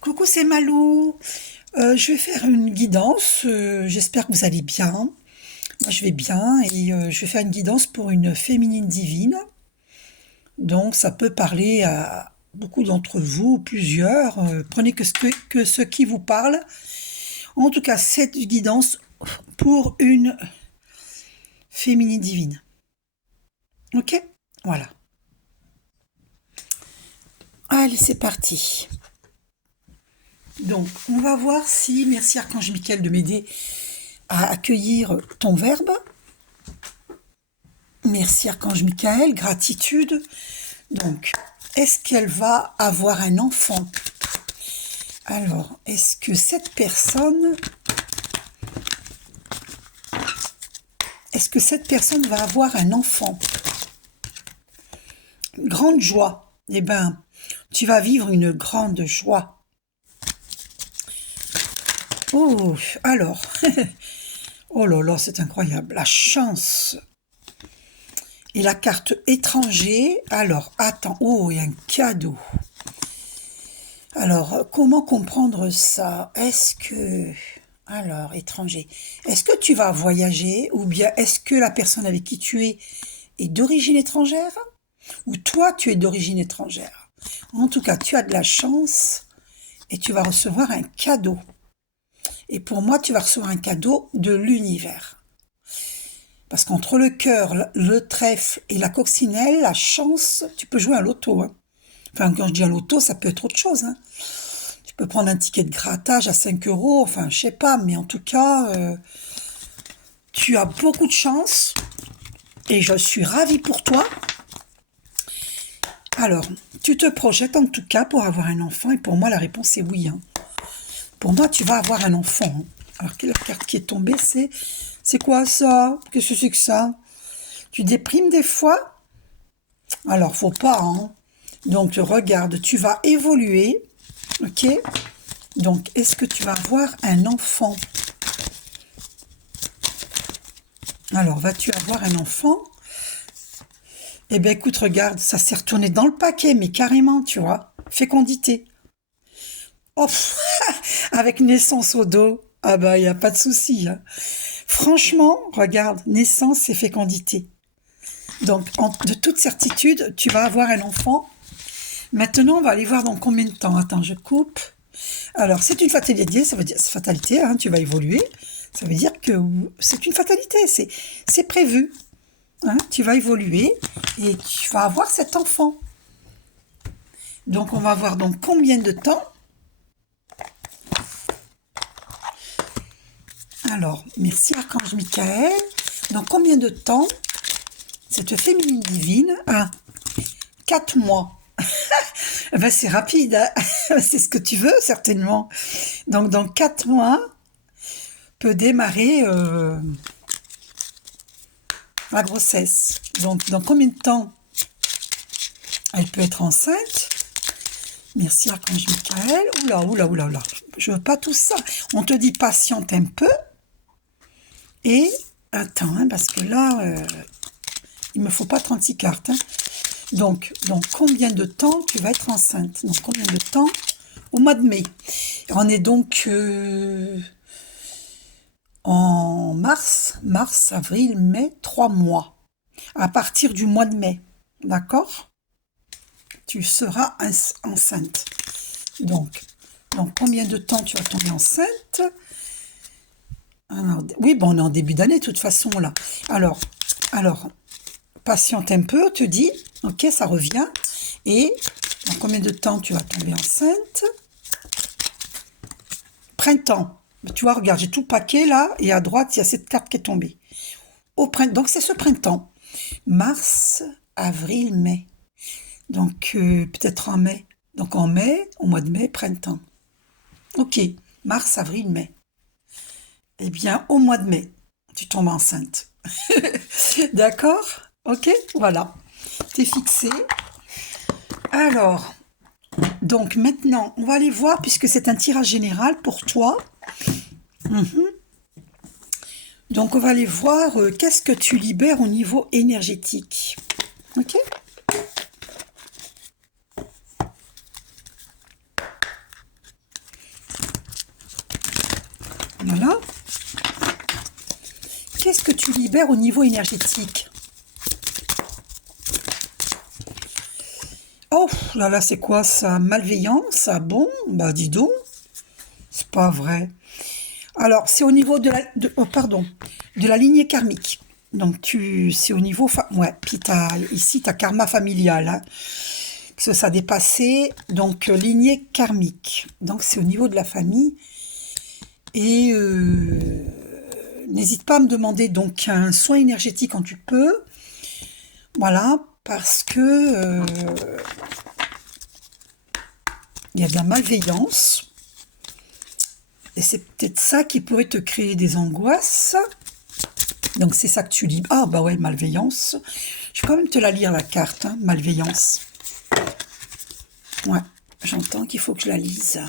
Coucou, c'est Malou. Je vais faire une guidance. J'espère que vous allez bien. Moi, je vais bien et je vais faire une guidance pour une féminine divine. Donc, ça peut parler à beaucoup d'entre vous, plusieurs. Prenez que ce qui vous parle. En tout cas, cette guidance pour une féminine divine. Ok? Voilà. Allez, c'est parti. Donc, on va voir si, merci Archange Michael de m'aider à accueillir ton verbe. Merci Archange Michael, gratitude. Donc, est-ce qu'elle va avoir un enfant? Alors, est-ce que cette personne va avoir un enfant? Grande joie. Eh ben, tu vas vivre une grande joie. Oh, alors, oh là là, c'est incroyable. La chance. Et la carte étranger. Alors, attends, oh, il y a un cadeau. Alors, comment comprendre ça? Alors, étranger, est-ce que tu vas voyager ou bien est-ce que la personne avec qui tu es est d'origine étrangère ou toi, tu es d'origine étrangère? En tout cas, tu as de la chance et tu vas recevoir un cadeau. Et pour moi, tu vas recevoir un cadeau de l'univers. Parce qu'entre le cœur, le trèfle et la coccinelle, la chance, tu peux jouer à l'auto. Hein. Enfin, quand je dis à l'auto, ça peut être autre chose. Hein. Tu peux prendre un ticket de grattage à 5 euros, enfin, je sais pas, mais en tout cas, tu as beaucoup de chance et je suis ravie pour toi. Alors, tu te projettes en tout cas pour avoir un enfant et pour moi, la réponse est oui. Hein. Pour moi, tu vas avoir un enfant. Hein. Alors, la carte qui est tombée, c'est quoi ça? Qu'est-ce que c'est que ça? Tu déprimes des fois? Alors, faut pas, hein. Donc, regarde, tu vas évoluer, ok? Donc, est-ce que tu vas avoir un enfant? Alors, vas-tu avoir un enfant? Eh bien, écoute, regarde, ça s'est retourné dans le paquet, mais carrément, tu vois. Fécondité. Oh, avec naissance au dos. Ah bah, il n'y a pas de souci. Hein. Franchement, regarde, naissance et fécondité. Donc, de toute certitude, tu vas avoir un enfant. Maintenant, on va aller voir dans combien de temps. Attends, je coupe. Alors, c'est une fatalité, ça veut dire c'est fatalité, hein, tu vas évoluer. Ça veut dire que c'est une fatalité, c'est prévu. Hein, tu vas évoluer et tu vas avoir cet enfant. Donc, on va voir dans combien de temps. Alors, merci Archange Michael. Dans combien de temps cette féminine divine a 4 mois. Ben, c'est rapide, hein. C'est ce que tu veux certainement. Donc, dans 4 mois, peut démarrer la grossesse. Donc, dans combien de temps elle peut être enceinte? Merci Archange Michael. Oula, oula, oula, oula. Je veux pas tout ça. On te dit patiente un peu. Et attends, hein, parce que là, il me faut pas 36 cartes. Hein. Donc, dans combien de temps tu vas être enceinte? Dans combien de temps? Au mois de mai. On est donc en mars, avril, mai, 3 mois. À partir du mois de mai. D'accord? Tu seras enceinte. Donc, dans combien de temps tu vas tomber enceinte? Alors, oui, bon, on est en début d'année de toute façon là. Alors, patiente un peu, te dis, ok, ça revient. Et dans combien de temps tu vas tomber enceinte? Printemps. Tu vois, regarde, j'ai tout le paquet là, et à droite, il y a cette carte qui est tombée. Au printemps, donc c'est ce printemps. Mars, avril, mai. Donc peut-être en mai. Donc en mai, au mois de mai, printemps. Ok, mars, avril, mai. Eh bien, au mois de mai, tu tombes enceinte. D'accord? Ok, voilà. T'es fixé. Alors, donc maintenant, on va aller voir, puisque c'est un tirage général pour toi. Mhm. Donc, on va aller voir qu'est-ce que tu libères au niveau énergétique. Ok? Voilà. Qu'est-ce que tu libères au niveau énergétique? Oh là là, c'est quoi ça? Malveillance? Ah bon? Bah dis donc, c'est pas vrai. Alors, c'est au niveau oh, pardon, de la lignée karmique. Donc, c'est au niveau, ouais, puis ici, t'as karma familial, hein, parce que ça a dépassé, donc, lignée karmique. Donc, c'est au niveau de la famille. Et n'hésite pas à me demander donc un soin énergétique quand tu peux. Voilà, parce que il y a de la malveillance. Et c'est peut-être ça qui pourrait te créer des angoisses. Donc c'est ça que tu lis. Ah bah ouais, malveillance. Je vais quand même te la lire la carte, hein, malveillance. Ouais, j'entends qu'il faut que je la lise.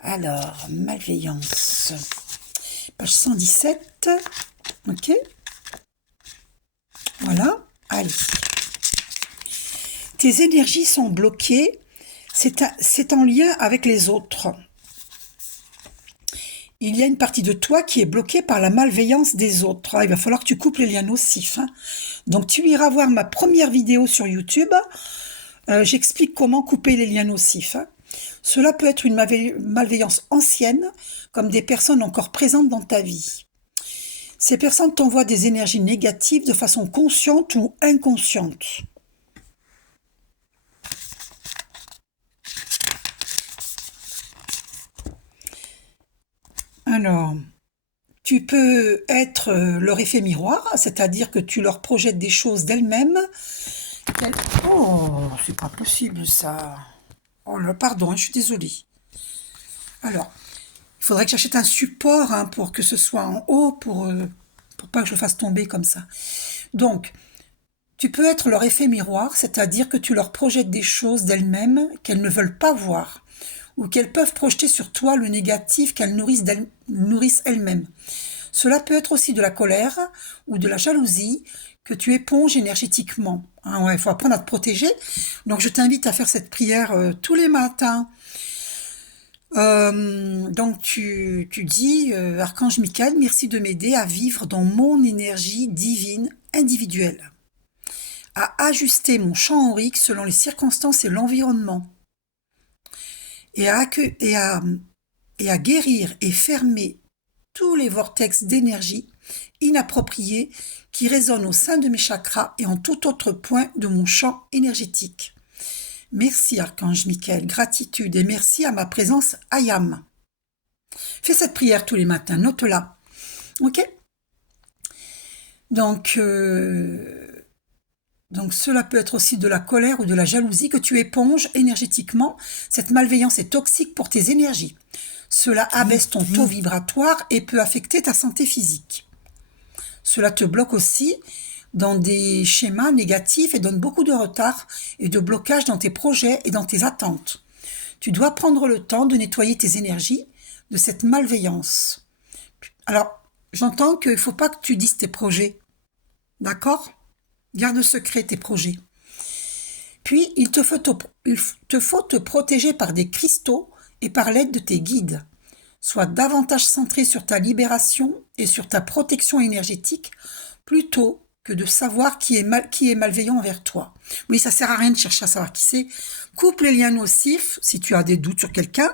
Alors, malveillance. Page 117. Ok. Voilà. Allez. Tes énergies sont bloquées. C'est en lien avec les autres. Il y a une partie de toi qui est bloquée par la malveillance des autres. Ah, il va falloir que tu coupes les liens nocifs, hein. Donc tu iras voir ma première vidéo sur YouTube. J'explique comment couper les liens nocifs, hein. Cela peut être une malveillance ancienne, comme des personnes encore présentes dans ta vie. Ces personnes t'envoient des énergies négatives de façon consciente ou inconsciente. Alors, tu peux être leur effet miroir, c'est-à-dire que tu leur projettes des choses d'elles-mêmes. Oh, c'est pas possible ça. Oh là, pardon, hein, je suis désolée. Alors, il faudrait que j'achète un support, hein, pour que ce soit en haut, pour pas que je le fasse tomber comme ça. Donc, tu peux être leur effet miroir, c'est-à-dire que tu leur projettes des choses d'elles-mêmes qu'elles ne veulent pas voir, ou qu'elles peuvent projeter sur toi le négatif qu'elles nourrissent elles-mêmes. Cela peut être aussi de la colère ou de la jalousie que tu éponges énergétiquement. Hein, ouais, il faut apprendre à te protéger. Donc je t'invite à faire cette prière tous les matins. Donc tu dis, Archange Michael, merci de m'aider à vivre dans mon énergie divine individuelle, à ajuster mon champ aurique selon les circonstances et l'environnement, et à guérir et fermer tous les vortex d'énergie inappropriés qui résonnent au sein de mes chakras et en tout autre point de mon champ énergétique. Merci Archange Michael, gratitude et merci à ma présence Ayam. Fais cette prière tous les matins, note-la. Ok? Donc cela peut être aussi de la colère ou de la jalousie que tu éponges énergétiquement. Cette malveillance est toxique pour tes énergies. Cela abaisse ton taux vibratoire et peut affecter ta santé physique. Cela te bloque aussi dans des schémas négatifs et donne beaucoup de retard et de blocage dans tes projets et dans tes attentes. Tu dois prendre le temps de nettoyer tes énergies de cette malveillance. Alors, j'entends qu'il ne faut pas que tu dises tes projets. D'accord ? Garde secret tes projets. Puis, il te faut te protéger par des cristaux et par l'aide de tes guides. Sois davantage centré sur ta libération et sur ta protection énergétique plutôt que de savoir qui est malveillant envers toi. Oui, ça sert à rien de chercher à savoir qui c'est. Coupe les liens nocifs si tu as des doutes sur quelqu'un.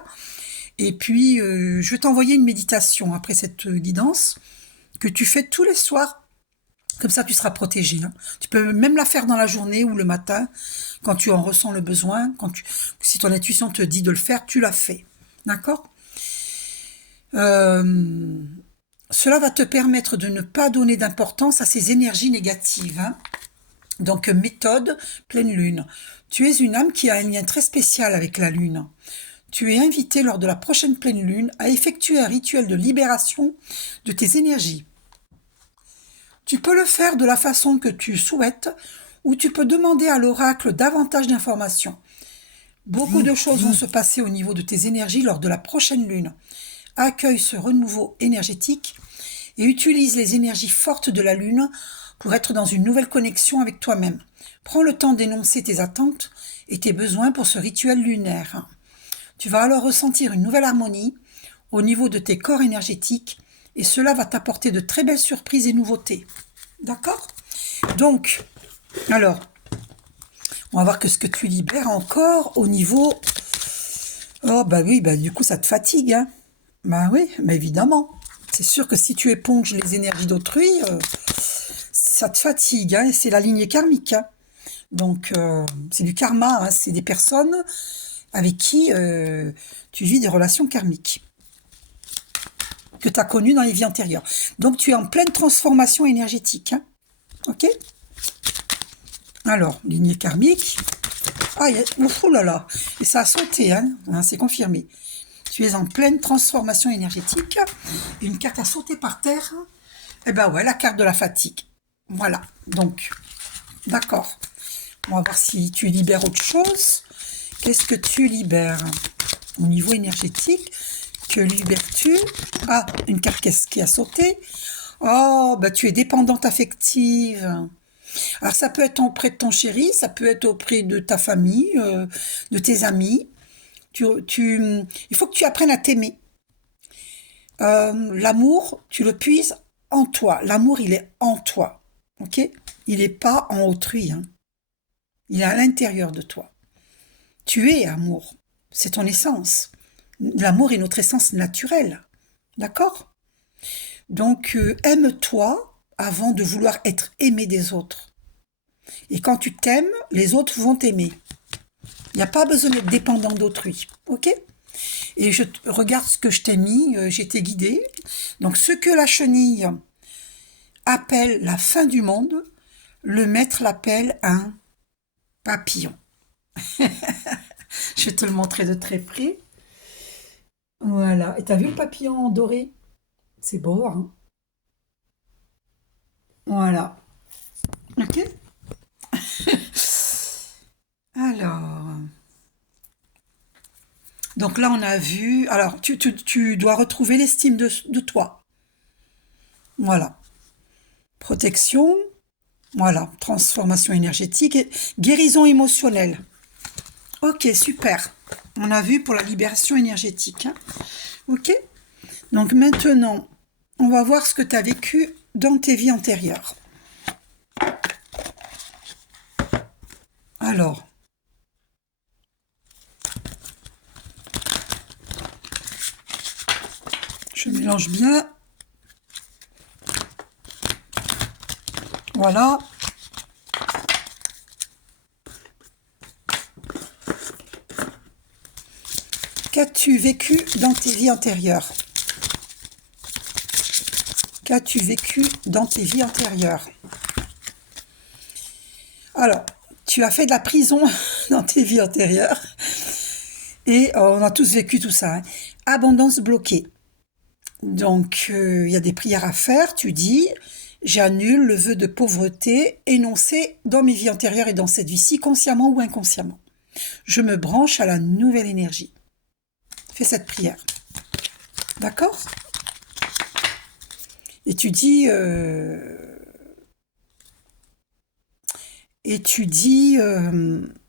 Et puis, je vais t'envoyer une méditation après cette guidance que tu fais tous les soirs. Comme ça, tu seras protégé, hein. Tu peux même la faire dans la journée ou le matin, quand tu en ressens le besoin. Si ton intuition te dit de le faire, tu la fais. D'accord ? Cela va te permettre de ne pas donner d'importance à ces énergies négatives, hein. Donc, méthode pleine lune. Tu es une âme qui a un lien très spécial avec la lune. Tu es invité lors de la prochaine pleine lune à effectuer un rituel de libération de tes énergies. Tu peux le faire de la façon que tu souhaites ou tu peux demander à l'oracle davantage d'informations. Beaucoup de choses vont se passer au niveau de tes énergies lors de la prochaine lune. Accueille ce renouveau énergétique et utilise les énergies fortes de la lune pour être dans une nouvelle connexion avec toi-même. Prends le temps d'énoncer tes attentes et tes besoins pour ce rituel lunaire. Tu vas alors ressentir une nouvelle harmonie au niveau de tes corps énergétiques et cela va t'apporter de très belles surprises et nouveautés. D'accord? Donc, alors, on va voir que ce que tu libères encore au niveau... Oh, bah oui, bah du coup, ça te fatigue, hein. Bah oui, mais évidemment. C'est sûr que si tu éponges les énergies d'autrui, ça te fatigue, hein, et c'est la lignée karmique, hein. Donc, c'est du karma, hein, c'est des personnes avec qui tu vis des relations karmiques que tu as connues dans les vies antérieures. Donc, tu es en pleine transformation énergétique, hein. Ok? Alors, lignée karmique. Ah, oh là là, et ça a sauté, hein, c'est confirmé. Tu es en pleine transformation énergétique. Une carte a sauté par terre. Eh ben ouais, la carte de la fatigue. Voilà, donc, d'accord. On va voir si tu libères autre chose. Qu'est-ce que tu libères au niveau énergétique? Que libères-tu? Ah, une carte qui a sauté. Oh, bah tu es dépendante affective. Alors ça peut être auprès de ton chéri, ça peut être auprès de ta famille, de tes amis. Il faut que tu apprennes à t'aimer. L'amour, tu le puises en toi. L'amour, il est en toi. Ok? Il n'est pas en autrui, hein. Il est à l'intérieur de toi. Tu es amour. C'est ton essence. L'amour est notre essence naturelle. D'accord? Donc, aime-toi avant de vouloir être aimé des autres. Et quand tu t'aimes, les autres vont t'aimer. Il n'y a pas besoin d'être dépendant d'autrui. Ok? Et regarde ce que je t'ai mis, j'ai été guidée. Donc, ce que la chenille appelle la fin du monde, le maître l'appelle un papillon. Je vais te le montrer de très près. Voilà. Et t'as vu le papillon doré? C'est beau, hein? Voilà. Ok? Alors. Donc là, on a vu. Alors, tu dois retrouver l'estime de toi. Voilà. Protection. Voilà. Transformation énergétique et guérison émotionnelle. Ok, super. On a vu pour la libération énergétique, hein. Ok? Donc maintenant, on va voir ce que tu as vécu dans tes vies antérieures. Alors, je mélange bien. Voilà. Qu'as-tu vécu dans tes vies antérieures? Qu'as-tu vécu dans tes vies antérieures? Alors, tu as fait de la prison dans tes vies antérieures. Et on a tous vécu tout ça, hein. Abondance bloquée. Donc, il y a des prières à faire. Tu dis, j'annule le vœu de pauvreté énoncé dans mes vies antérieures et dans cette vie-ci, consciemment ou inconsciemment. Je me branche à la nouvelle énergie. Fais cette prière. D'accord? Et tu dis...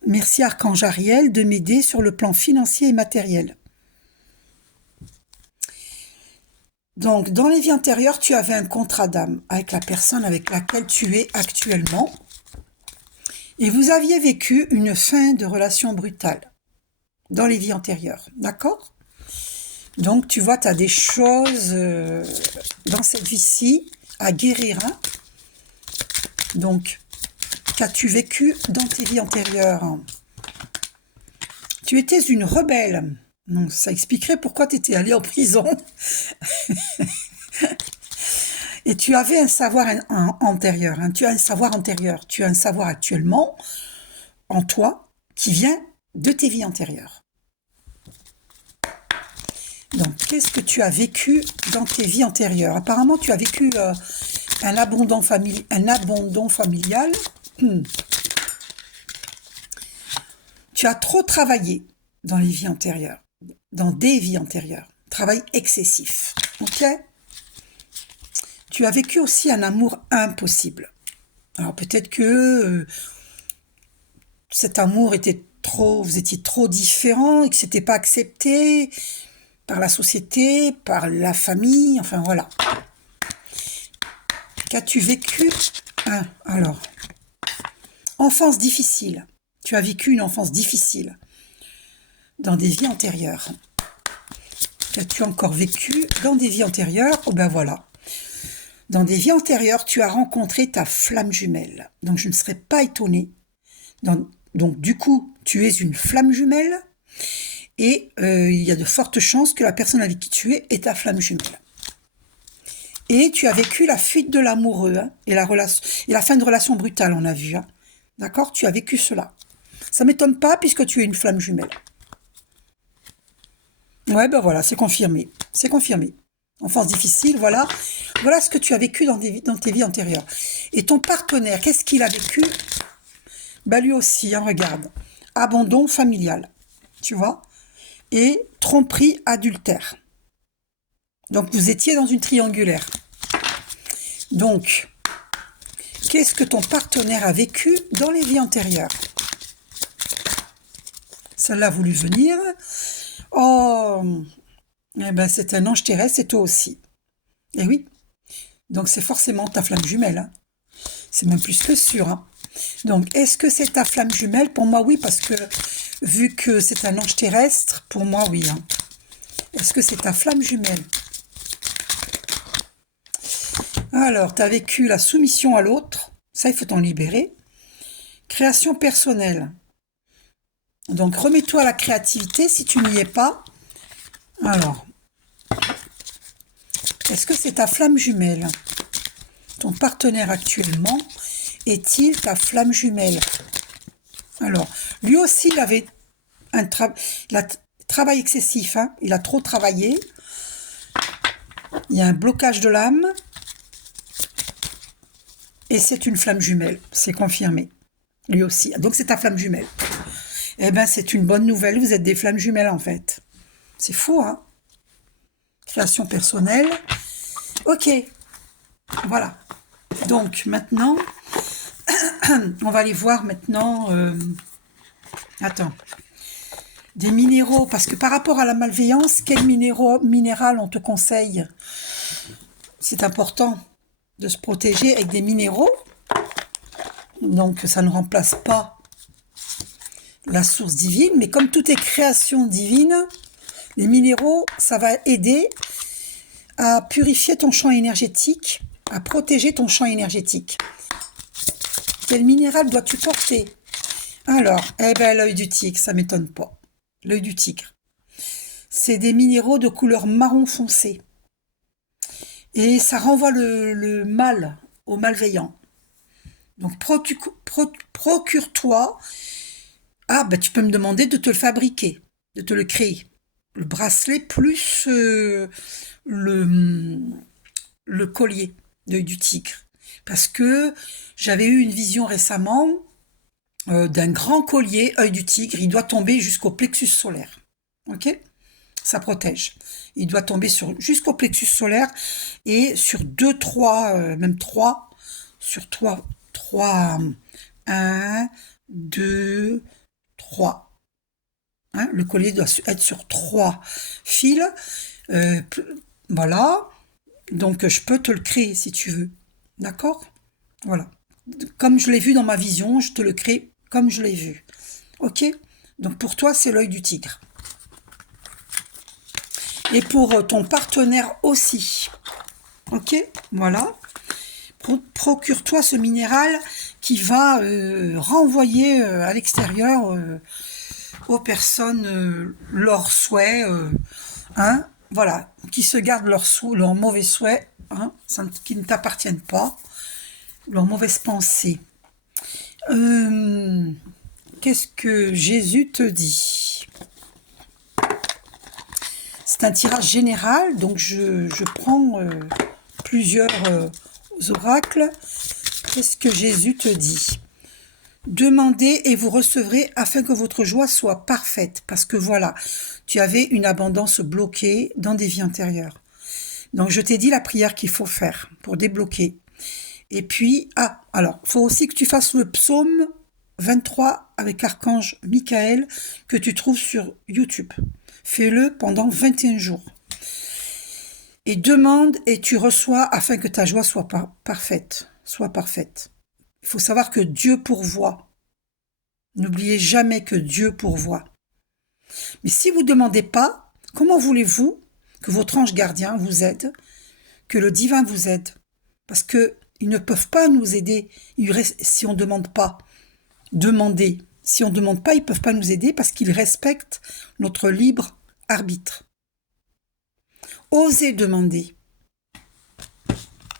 merci Archange Ariel de m'aider sur le plan financier et matériel. Donc, dans les vies antérieures, tu avais un contrat d'âme avec la personne avec laquelle tu es actuellement. Et vous aviez vécu une fin de relation brutale dans les vies antérieures. D'accord? Donc, tu vois, tu as des choses dans cette vie-ci à guérir, hein. Donc, qu'as-tu vécu dans tes vies antérieures? Tu étais une rebelle. Donc, ça expliquerait pourquoi tu étais allée en prison. Et tu avais un savoir antérieur, hein. Tu as un savoir antérieur. Tu as un savoir actuellement en toi qui vient de tes vies antérieures. Donc, qu'est-ce que tu as vécu dans tes vies antérieures? Apparemment, tu as vécu un abandon familial. Tu as trop travaillé dans les vies antérieures, dans des vies antérieures. Travail excessif. Ok? Tu as vécu aussi un amour impossible. Alors peut-être que cet amour était trop, vous étiez trop différents et que c'était pas accepté. par la société, par la famille, enfin voilà. Qu'as-tu vécu? Alors, enfance difficile. Tu as vécu une enfance difficile dans des vies antérieures. Qu'as-tu encore vécu dans des vies antérieures? Oh ben voilà. Dans des vies antérieures, tu as rencontré ta flamme jumelle. Donc je ne serais pas étonnée. Donc du coup, tu es une flamme jumelle et il y a de fortes chances que la personne avec qui tu es est ta flamme jumelle. Et tu as vécu la fuite de l'amoureux et la fin de relation brutale, on a vu. D'accord? Tu as vécu cela. Ça m'étonne pas puisque tu es une flamme jumelle. Ouais, ben voilà, c'est confirmé. C'est confirmé. Enfance difficile, voilà. Voilà ce que tu as vécu dans tes vies antérieures. Et ton partenaire, qu'est-ce qu'il a vécu? Bah lui aussi, regarde. Abandon familial, tu vois, et tromperie adultère. Donc vous étiez dans une triangulaire. Donc, qu'est-ce que ton partenaire a vécu dans les vies antérieures? Celle-là a voulu venir. Oh, eh ben c'est un ange terrestre, c'est toi aussi. Eh oui. Donc c'est forcément ta flamme jumelle. C'est même plus que sûr. Donc, est-ce que c'est ta flamme jumelle? Pour moi, oui, parce que vu que c'est un ange terrestre, pour moi, oui. Est-ce que c'est ta flamme jumelle? Alors, tu as vécu la soumission à l'autre. Ça, il faut t'en libérer. Création personnelle. Donc, remets-toi à la créativité si tu n'y es pas. Alors, est-ce que c'est ta flamme jumelle? Ton partenaire actuellement est-il ta flamme jumelle? Alors, lui aussi, il avait un travail excessif. Il a trop travaillé. Il y a un blocage de l'âme. Et c'est une flamme jumelle. C'est confirmé. Lui aussi. Donc, c'est ta flamme jumelle. Eh bien, c'est une bonne nouvelle. Vous êtes des flammes jumelles, en fait. C'est fou, Création personnelle. Ok. Voilà. Donc, maintenant, on va aller voir maintenant... Attends. Des minéraux. Parce que par rapport à la malveillance, quel minéral on te conseille? C'est important de se protéger avec des minéraux. Donc, ça ne remplace pas la source divine. Mais comme tout est création divine, les minéraux, ça va aider à purifier ton champ énergétique, à protéger ton champ énergétique. Quel minéral dois-tu porter? Alors, eh ben, l'œil du tigre, ça m'étonne pas. L'œil du tigre. C'est des minéraux de couleur marron foncé. Et ça renvoie le mal au malveillant. Donc, procure-toi. Ah, ben, tu peux me demander de te le fabriquer, de te le créer. Le bracelet plus le collier d'œil du tigre. Parce que j'avais eu une vision récemment d'un grand collier œil du tigre. Il doit tomber jusqu'au plexus solaire. Ok? Ça protège. Il doit tomber jusqu'au plexus solaire et sur 2, 3, même 3, sur 3, 1, 2, 3. Le collier doit être sur 3 fils. Voilà. Donc, je peux te le créer si tu veux. D'accord? Voilà. Comme je l'ai vu dans ma vision, je te le crée comme je l'ai vu. Ok? Donc, pour toi, c'est l'œil du tigre. Et pour ton partenaire aussi. Ok? Voilà. Procure-toi ce minéral qui va renvoyer à l'extérieur aux personnes leurs souhaits. Voilà. Qui se gardent leurs mauvais souhaits, qui ne t'appartiennent pas. Leurs mauvaises pensées. Qu'est-ce que Jésus te dit? C'est un tirage général, donc je prends plusieurs oracles. Qu'est-ce que Jésus te dit? Demandez et vous recevrez afin que votre joie soit parfaite. Parce que voilà, tu avais une abondance bloquée dans des vies antérieures. Donc je t'ai dit la prière qu'il faut faire pour débloquer. Et puis, alors, il faut aussi que tu fasses le psaume 23 avec l'archange Michael que tu trouves sur YouTube. Fais-le pendant 21 jours. Et demande et tu reçois afin que ta joie soit parfaite. Soit parfaite. Il faut savoir que Dieu pourvoit. N'oubliez jamais que Dieu pourvoit. Mais si vous ne demandez pas, comment voulez-vous que votre ange gardien vous aide, que le divin vous aide? Parce qu'ils ne peuvent pas nous aider si on ne demande pas. Demander. Si on ne demande pas, ils ne peuvent pas nous aider parce qu'ils respectent notre libre arbitre. Osez demander.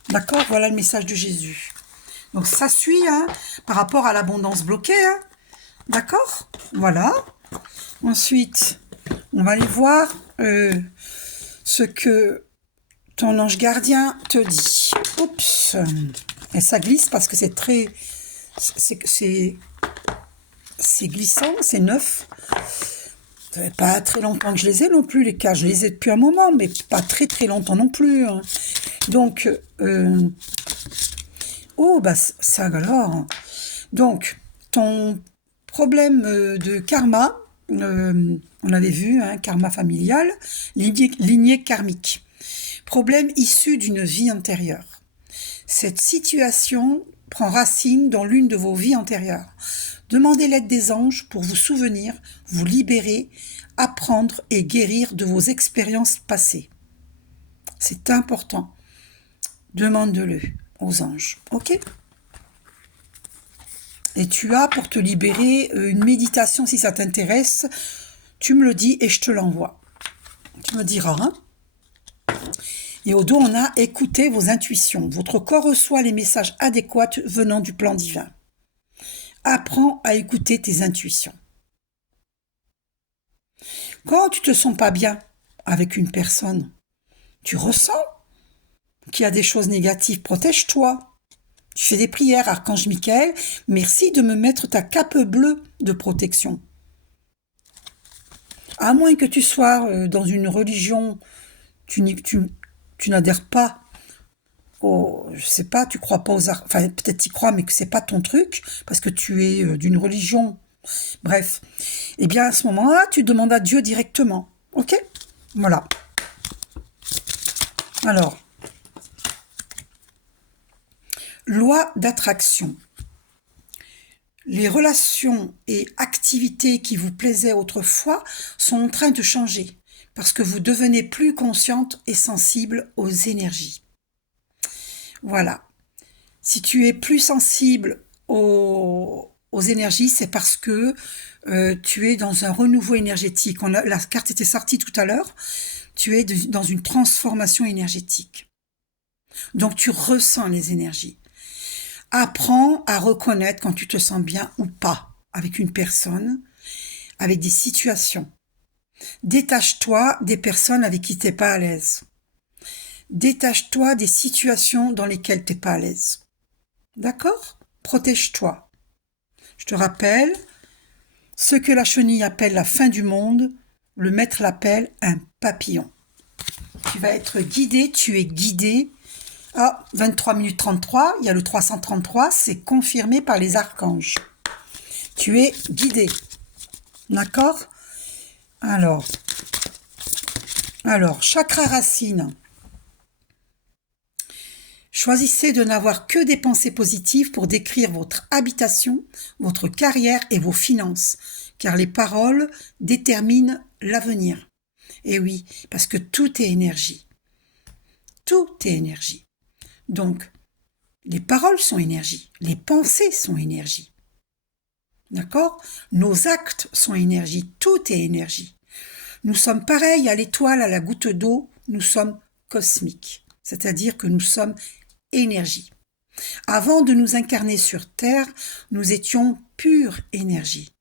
D'accord? Voilà le message de Jésus. Donc ça suit par rapport à l'abondance bloquée. D'accord? Voilà. Ensuite, on va aller voir ce que ton ange gardien te dit. Oups. Et ça glisse parce que c'est très... C'est glissant, c'est neuf. Ça fait pas très longtemps que je les ai non plus, les cas. Je les ai depuis un moment, mais pas très très longtemps non plus. Donc, oh, bah ça alors. Donc, ton problème de karma, on avait vu, karma familial, lignée karmique. Problème issu d'une vie antérieure. Cette situation prend racine dans l'une de vos vies antérieures. Demandez l'aide des anges pour vous souvenir, vous libérer, apprendre et guérir de vos expériences passées. C'est important. Demande-le aux anges. Ok? Et tu as, pour te libérer, une méditation, si ça t'intéresse, tu me le dis et je te l'envoie. Tu me diras. Et au dos, on a écouté vos intuitions. Votre corps reçoit les messages adéquats venant du plan divin. Apprends à écouter tes intuitions. Quand tu te sens pas bien avec une personne, tu ressens qu'il y a des choses négatives. Protège-toi. Tu fais des prières, Archange Michael, merci de me mettre ta cape bleue de protection. À moins que tu sois dans une religion, tu n'adhères pas je sais pas, tu crois pas aux arts, enfin peut-être tu y crois, mais que c'est pas ton truc, parce que tu es d'une religion, bref. Eh bien à ce moment-là, tu demandes à Dieu directement, ok? Voilà. Alors, loi d'attraction. Les relations et activités qui vous plaisaient autrefois sont en train de changer, parce que vous devenez plus consciente et sensible aux énergies. Voilà. Si tu es plus sensible aux énergies, c'est parce que tu es dans un renouveau énergétique. La carte était sortie tout à l'heure. Tu es dans une transformation énergétique. Donc, tu ressens les énergies. Apprends à reconnaître quand tu te sens bien ou pas avec une personne, avec des situations. Détache-toi des personnes avec qui tu n'es pas à l'aise. Détache-toi des situations dans lesquelles tu n'es pas à l'aise. D'accord? Protège-toi. Je te rappelle, ce que la chenille appelle la fin du monde, le maître l'appelle un papillon. Tu vas être guidé, tu es guidé. Ah, 23 minutes 33, il y a le 333, c'est confirmé par les archanges. Tu es guidé. D'accord? Alors, chakra racine. Choisissez de n'avoir que des pensées positives pour décrire votre habitation, votre carrière et vos finances, car les paroles déterminent l'avenir. Et oui, parce que tout est énergie. Tout est énergie. Donc, les paroles sont énergie, les pensées sont énergie. D'accord? Nos actes sont énergie, tout est énergie. Nous sommes pareils à l'étoile, à la goutte d'eau, nous sommes cosmiques, c'est-à-dire que nous sommes énergie. Avant de nous incarner sur Terre, nous étions pure énergie.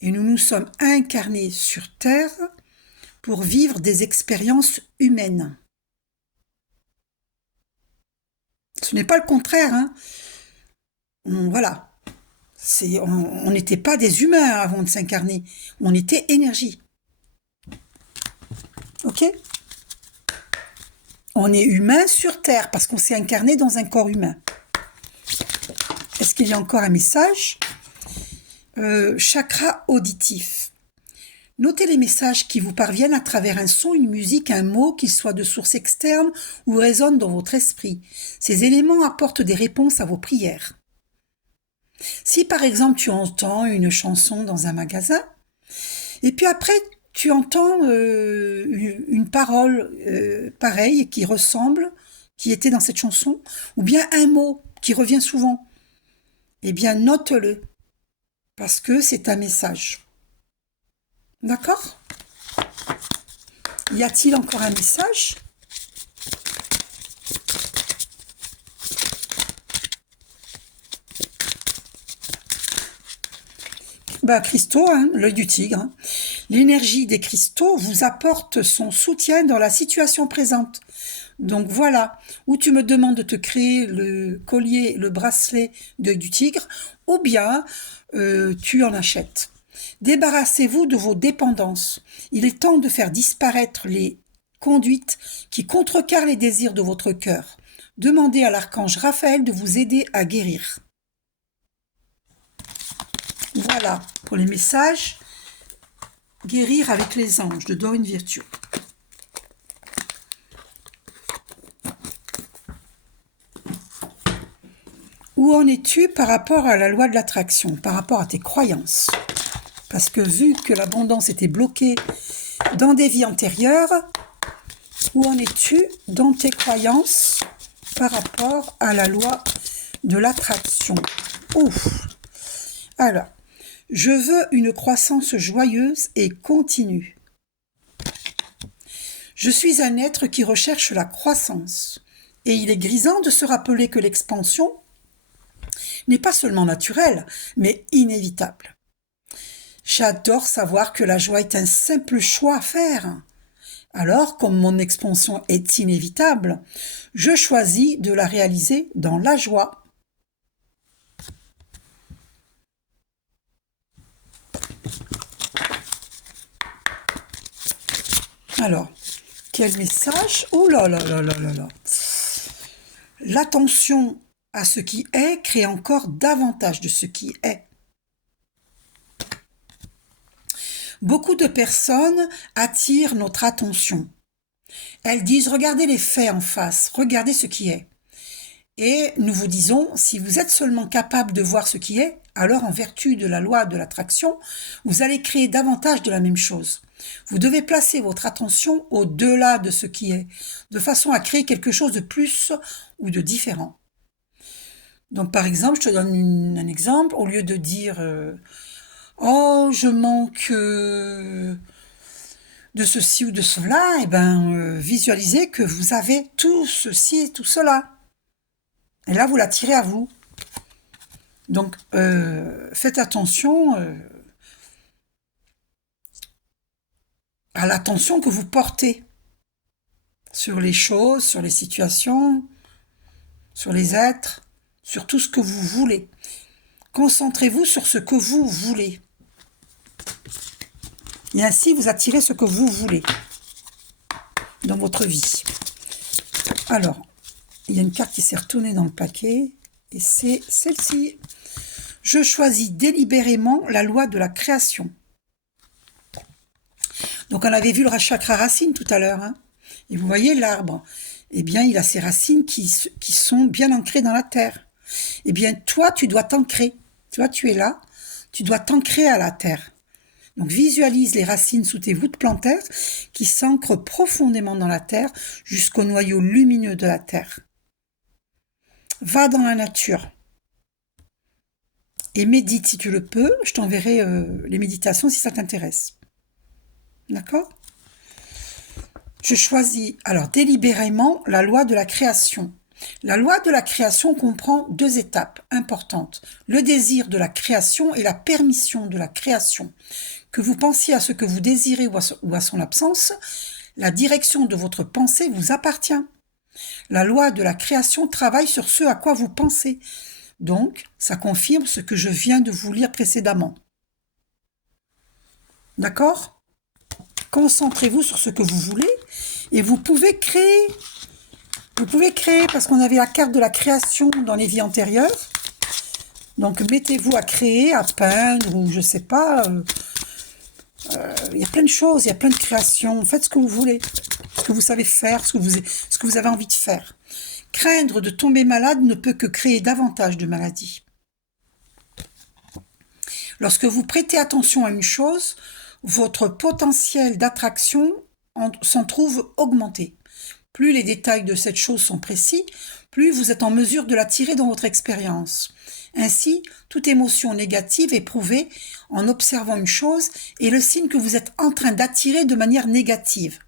Et nous nous sommes incarnés sur Terre pour vivre des expériences humaines. Ce n'est pas le contraire. Voilà. On n'était pas des humains avant de s'incarner. On était énergie. Ok ? On est humain sur Terre parce qu'on s'est incarné dans un corps humain. Est-ce qu'il y a encore un message ? Chakra auditif. Notez les messages qui vous parviennent à travers un son, une musique, un mot, qu'il soit de source externe ou résonne dans votre esprit. Ces éléments apportent des réponses à vos prières. Si par exemple tu entends une chanson dans un magasin, et puis après tu entends une parole pareille qui ressemble, qui était dans cette chanson, ou bien un mot qui revient souvent, eh bien note-le, parce que c'est un message. D'accord? Y a-t-il encore un message? Cristaux, hein, l'œil du tigre. Hein. L'énergie des cristaux vous apporte son soutien dans la situation présente. Donc voilà, où tu me demandes de te créer le collier, le bracelet d'œil du tigre, ou bien tu en achètes. Débarrassez-vous de vos dépendances. Il est temps de faire disparaître les conduites qui contrecarrent les désirs de votre cœur. Demandez à l'archange Raphaël de vous aider à guérir. Voilà pour les messages. Guérir avec les anges de Dorine Virtue. Où en es-tu par rapport à la loi de l'attraction, par rapport à tes croyances? Parce que vu que l'abondance était bloquée dans des vies antérieures, où en es-tu dans tes croyances par rapport à la loi de l'attraction? Ouf. Alors, je veux une croissance joyeuse et continue. Je suis un être qui recherche la croissance. Et il est grisant de se rappeler que l'expansion n'est pas seulement naturelle, mais inévitable. J'adore savoir que la joie est un simple choix à faire. Alors, comme mon expansion est inévitable, je choisis de la réaliser dans la joie. Alors, quel message? Oh là là là là là là. L'attention à ce qui est crée encore davantage de ce qui est. Beaucoup de personnes attirent notre attention. Elles disent « Regardez les faits en face, regardez ce qui est ». Et nous vous disons, si vous êtes seulement capable de voir ce qui est, alors en vertu de la loi de l'attraction, vous allez créer davantage de la même chose. Vous devez placer votre attention au-delà de ce qui est, de façon à créer quelque chose de plus ou de différent. Donc par exemple, je te donne un exemple, au lieu de dire oh, je manque de ceci ou de cela, eh ben, visualisez que vous avez tout ceci et tout cela. Et là, vous l'attirez à vous. Donc, faites attention à l'attention que vous portez sur les choses, sur les situations, sur les êtres, sur tout ce que vous voulez. Concentrez-vous sur ce que vous voulez. Et ainsi, vous attirez ce que vous voulez dans votre vie. Alors, il y a une carte qui s'est retournée dans le paquet, et c'est celle-ci. Je choisis délibérément la loi de la création. Donc, on avait vu le chakra racine tout à l'heure. Hein, et vous voyez l'arbre. Eh bien, il a ses racines qui sont bien ancrées dans la terre. Eh bien, toi, tu dois t'ancrer. Tu vois, tu es là, tu dois t'ancrer à la terre. Donc, visualise les racines sous tes voûtes plantaires qui s'ancrent profondément dans la terre jusqu'au noyau lumineux de la terre. Va dans la nature et médite si tu le peux. Je t'enverrai les méditations si ça t'intéresse. D'accord ? Je choisis alors délibérément la loi de la création. La loi de la création comprend 2 étapes importantes. Le désir de la création et la permission de la création. Que vous pensiez à ce que vous désirez ou à son absence, la direction de votre pensée vous appartient. La loi de la création travaille sur ce à quoi vous pensez. Donc, ça confirme ce que je viens de vous lire précédemment. D'accord ? Concentrez-vous sur ce que vous voulez et vous pouvez créer. Vous pouvez créer parce qu'on avait la carte de la création dans les vies antérieures. Donc, mettez-vous à créer, à peindre ou je sais pas. Il y a plein de choses, il y a plein de créations. Faites ce que vous voulez, ce que vous savez faire, ce que vous avez envie de faire. Craindre de tomber malade ne peut que créer davantage de maladies. Lorsque vous prêtez attention à une chose, votre potentiel d'attraction s'en trouve augmenté. Plus les détails de cette chose sont précis, plus vous êtes en mesure de l'attirer dans votre expérience. Ainsi, toute émotion négative éprouvée en observant une chose est le signe que vous êtes en train d'attirer de manière négative.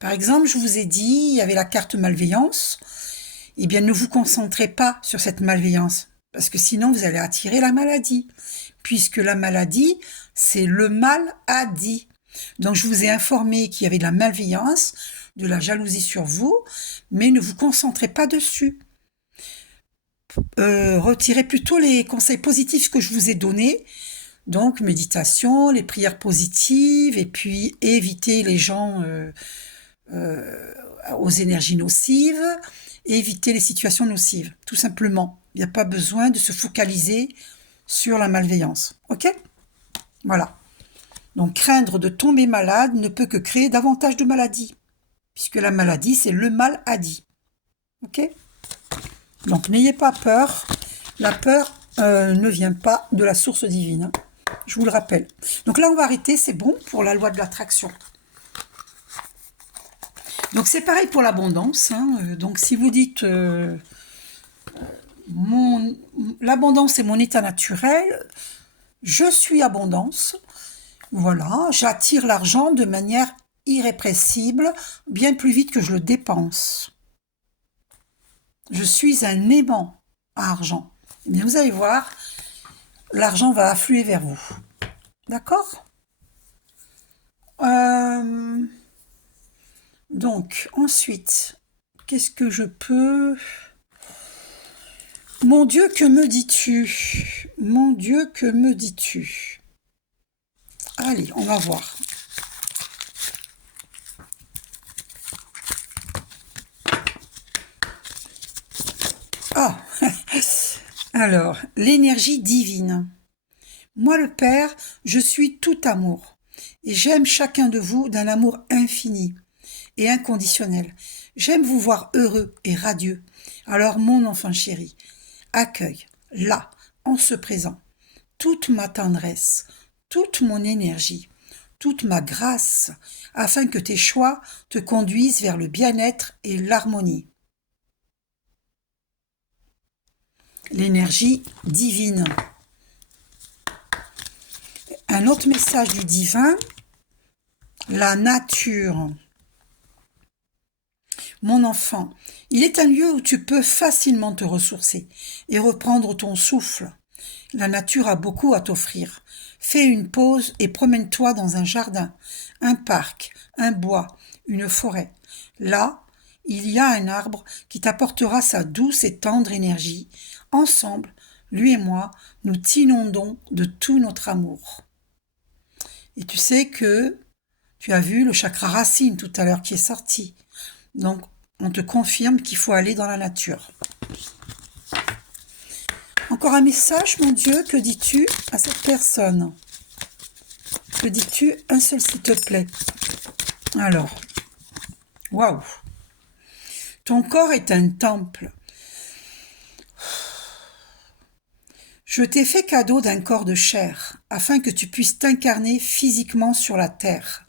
Par exemple, je vous ai dit, il y avait la carte malveillance. Eh bien, ne vous concentrez pas sur cette malveillance, parce que sinon vous allez attirer la maladie, puisque la maladie, c'est le mal à dit. Donc, je vous ai informé qu'il y avait de la malveillance, de la jalousie sur vous, mais ne vous concentrez pas dessus. Retirez plutôt les conseils positifs que je vous ai donnés, donc méditation, les prières positives, et puis éviter les gens aux énergies nocives, éviter les situations nocives, tout simplement. Il n'y a pas besoin de se focaliser sur la malveillance. Ok ? Voilà. Donc, craindre de tomber malade ne peut que créer davantage de maladies, puisque la maladie, c'est le mal à dit. Ok ? Donc, n'ayez pas peur. La peur ne vient pas de la source divine. Hein. Je vous le rappelle. Donc là, on va arrêter. C'est bon pour la loi de l'attraction. Donc, c'est pareil pour l'abondance. Hein. Donc, si vous dites l'abondance est mon état naturel, je suis abondance. Voilà, j'attire l'argent de manière irrépressible, bien plus vite que je le dépense. Je suis un aimant à argent. Eh bien, vous allez voir, l'argent va affluer vers vous. D'accord ? Donc, ensuite, qu'est-ce que je peux... Mon Dieu, que me dis-tu ? Mon Dieu, que me dis-tu ? Allez, on va voir. Ah, alors, l'énergie divine. Moi, le Père, je suis tout amour, et j'aime chacun de vous d'un amour infini et inconditionnel. J'aime vous voir heureux et radieux. Alors, mon enfant chéri, accueille, là, en ce présent, toute ma tendresse, toute mon énergie, toute ma grâce, afin que tes choix te conduisent vers le bien-être et l'harmonie. L'énergie divine. Un autre message du divin, la nature. Mon enfant, il est un lieu où tu peux facilement te ressourcer et reprendre ton souffle. La nature a beaucoup à t'offrir. Fais une pause et promène-toi dans un jardin, un parc, un bois, une forêt. Là, il y a un arbre qui t'apportera sa douce et tendre énergie. Ensemble, lui et moi, nous t'inondons de tout notre amour. Et tu sais que tu as vu le chakra racine tout à l'heure qui est sorti. Donc, on te confirme qu'il faut aller dans la nature. Encore un message, mon Dieu, que dis-tu à cette personne ? Que dis-tu un seul, s'il te plaît ? Alors, waouh ! Ton corps est un temple. Je t'ai fait cadeau d'un corps de chair, afin que tu puisses t'incarner physiquement sur la terre.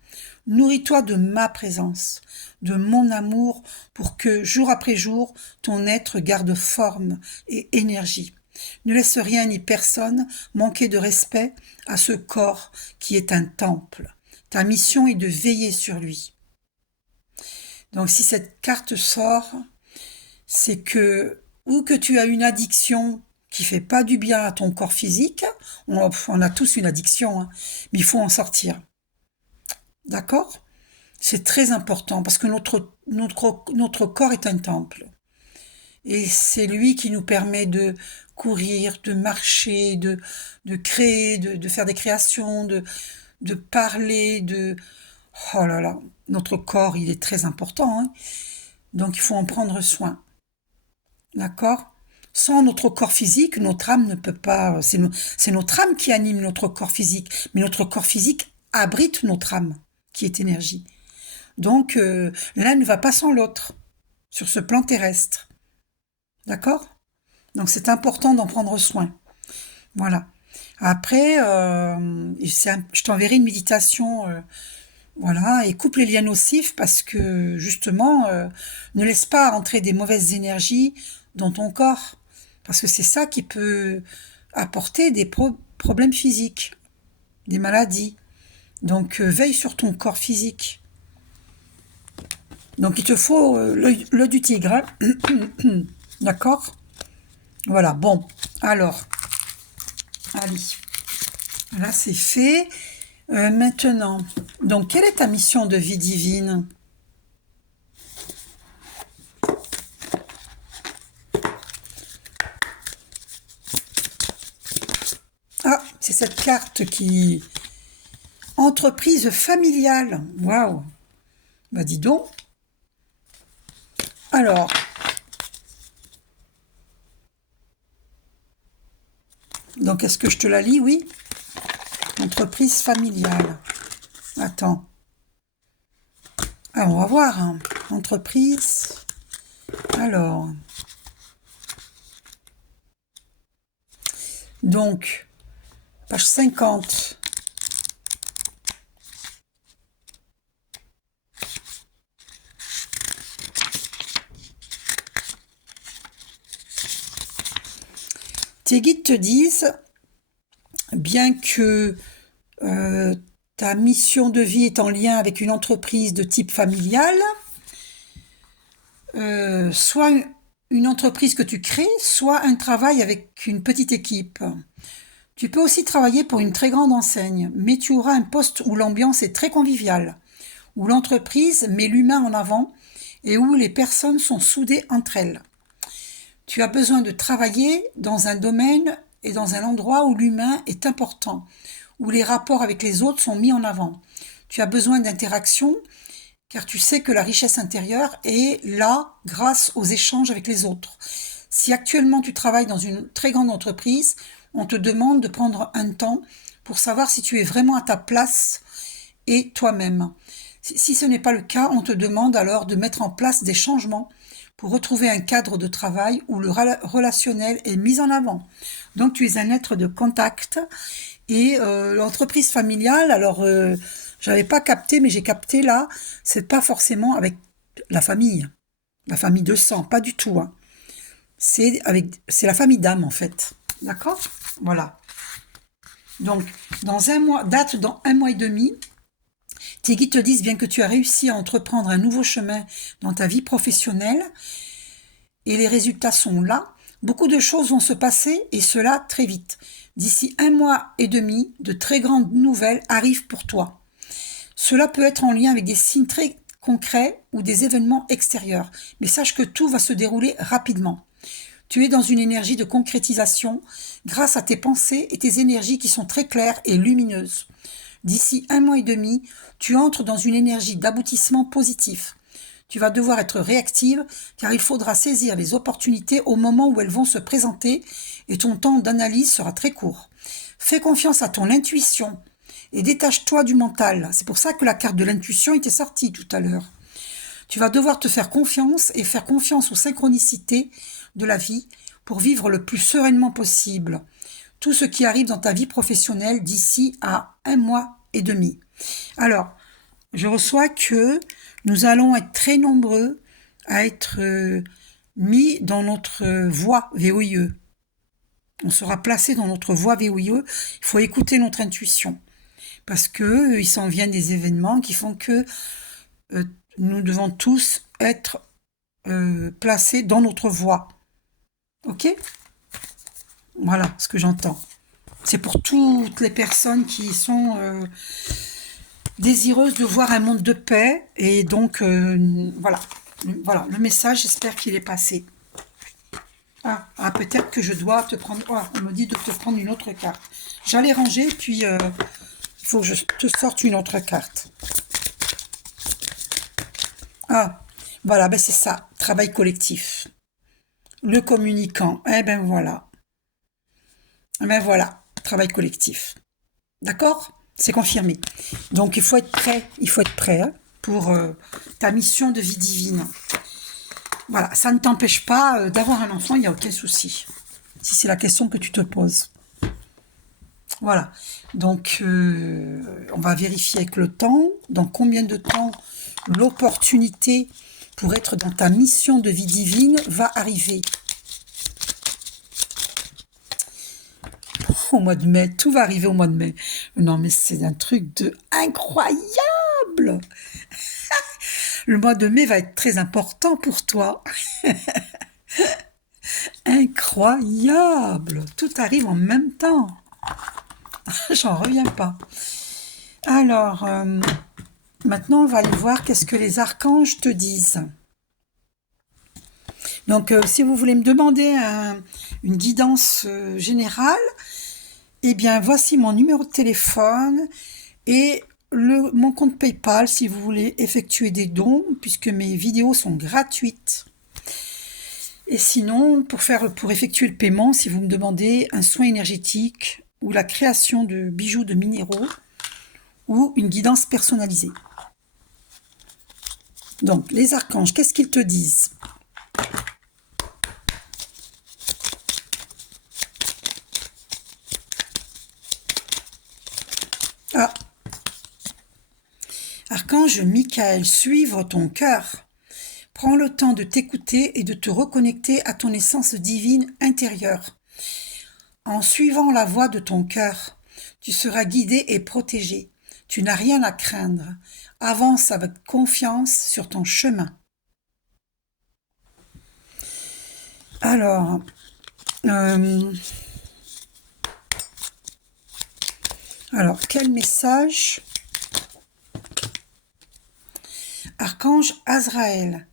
Nourris-toi de ma présence, de mon amour, pour que, jour après jour, ton être garde forme et énergie. Ne laisse rien ni personne manquer de respect à ce corps qui est un temple. Ta mission est de veiller sur lui. Donc si cette carte sort, c'est que ou que tu as une addiction qui fait pas du bien à ton corps physique, on a tous une addiction, hein, mais il faut en sortir. D'accord ? C'est très important parce que notre corps est un temple. Et c'est lui qui nous permet de courir, de marcher, de créer, de faire des créations, de parler, de... Oh là là, notre corps, il est très important, hein. Donc il faut en prendre soin. D'accord ? Sans notre corps physique, notre âme ne peut pas... C'est notre âme qui anime notre corps physique, mais notre corps physique abrite notre âme, qui est énergie. Donc, l'un ne va pas sans l'autre sur ce plan terrestre. D'accord? Donc, c'est important d'en prendre soin. Voilà. Après, je t'enverrai une méditation, voilà, et coupe les liens nocifs parce que justement, ne laisse pas entrer des mauvaises énergies dans ton corps, parce que c'est ça qui peut apporter des problèmes physiques, des maladies. Donc, veille sur ton corps physique. Donc, il te faut l'œil du tigre, hein. D'accord? Voilà, bon, alors, allez, là c'est fait. Maintenant, donc, quelle est ta mission de vie divine? Ah, c'est cette carte qui... Entreprise familiale. Waouh. Bah dis donc. Alors, donc est-ce que je te la lis? Oui. Entreprise familiale. Attends. Ah, on va voir, hein. Entreprise. Alors. Donc, page 50. Tes guides te disent, bien que ta mission de vie est en lien avec une entreprise de type familial, soit une entreprise que tu crées, soit un travail avec une petite équipe. Tu peux aussi travailler pour une très grande enseigne, mais tu auras un poste où l'ambiance est très conviviale, où l'entreprise met l'humain en avant et où les personnes sont soudées entre elles. Tu as besoin de travailler dans un domaine et dans un endroit où l'humain est important, où les rapports avec les autres sont mis en avant. Tu as besoin d'interaction, car tu sais que la richesse intérieure est là grâce aux échanges avec les autres. Si actuellement tu travailles dans une très grande entreprise, on te demande de prendre un temps pour savoir si tu es vraiment à ta place et toi-même. Si ce n'est pas le cas, on te demande alors de mettre en place des changements pour retrouver un cadre de travail où le relationnel est mis en avant. Donc tu es un être de contact et l'entreprise familiale, alors j'avais pas capté, mais j'ai capté là, c'est pas forcément avec la famille de sang, pas du tout, hein. C'est la famille d'âme en fait, d'accord? Voilà. Donc dans un mois, date dans un mois et demi, tes guides te disent bien que tu as réussi à entreprendre un nouveau chemin dans ta vie professionnelle et les résultats sont là. Beaucoup de choses vont se passer et cela très vite. D'ici un mois et demi, de très grandes nouvelles arrivent pour toi. Cela peut être en lien avec des signes très concrets ou des événements extérieurs, mais sache que tout va se dérouler rapidement. Tu es dans une énergie de concrétisation grâce à tes pensées et tes énergies qui sont très claires et lumineuses. D'ici un mois et demi, tu entres dans une énergie d'aboutissement positif. Tu vas devoir être réactive car il faudra saisir les opportunités au moment où elles vont se présenter et ton temps d'analyse sera très court. Fais confiance à ton intuition et détache-toi du mental. C'est pour ça que la carte de l'intuition était sortie tout à l'heure. Tu vas devoir te faire confiance et faire confiance aux synchronicités de la vie pour vivre le plus sereinement possible tout ce qui arrive dans ta vie professionnelle d'ici à un mois et demi. Alors, je reçois que nous allons être très nombreux à être mis dans notre voie VOIE. On sera placé dans notre voie VOIE. Il faut écouter notre intuition. Parce que il s'en vient des événements qui font que nous devons tous être placés dans notre voie. Ok ? Voilà ce que j'entends. C'est pour toutes les personnes qui sont désireuses de voir un monde de paix. Et donc, voilà. Voilà, le message, j'espère qu'il est passé. Ah, peut-être que je dois te prendre... Oh, on me dit de te prendre une autre carte. J'allais ranger, puis il faut que je te sorte une autre carte. Ah, voilà, ben c'est ça. Travail collectif. Le communicant. Eh ben voilà. Eh ben voilà. Travail collectif. D'accord ? C'est confirmé. Donc, il faut être prêt, hein, pour ta mission de vie divine. Voilà, ça ne t'empêche pas d'avoir un enfant, il n'y a aucun souci. Si c'est la question que tu te poses. Voilà. Donc, on va vérifier avec le temps, dans combien de temps l'opportunité pour être dans ta mission de vie divine va arriver. Au mois de mai, tout va arriver au mois de mai. Non, mais c'est un truc de incroyable. Le mois de mai va être très important pour toi. Incroyable. Tout arrive en même temps. J'en reviens pas. Alors, maintenant, on va aller voir qu'est-ce que les archanges te disent. Donc, si vous voulez me demander une guidance générale, eh bien, voici mon numéro de téléphone et mon compte PayPal si vous voulez effectuer des dons, puisque mes vidéos sont gratuites. Et sinon, pour effectuer le paiement, si vous me demandez un soin énergétique ou la création de bijoux de minéraux ou une guidance personnalisée. Donc, les archanges, qu'est-ce qu'ils te disent? Ah, archange Michael, suivre ton cœur. Prends le temps de t'écouter et de te reconnecter à ton essence divine intérieure. En suivant la voie de ton cœur, tu seras guidé et protégé. Tu n'as rien à craindre. Avance avec confiance sur ton chemin. Alors, quel message? Archange Azraël.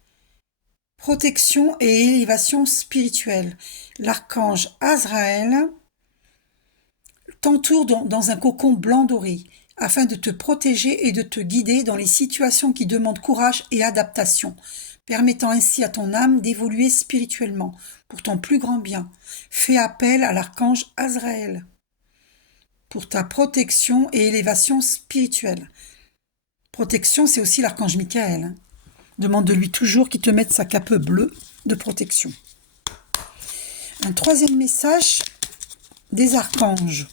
Protection et élévation spirituelle. L'archange Azraël t'entoure dans un cocon blanc doré afin de te protéger et de te guider dans les situations qui demandent courage et adaptation, permettant ainsi à ton âme d'évoluer spirituellement pour ton plus grand bien. Fais appel à l'archange Azraël pour ta protection et élévation spirituelle. Protection, c'est aussi l'archange Michael, hein. Demande de lui toujours qu'il te mette sa cape bleue de protection. Un troisième message des archanges.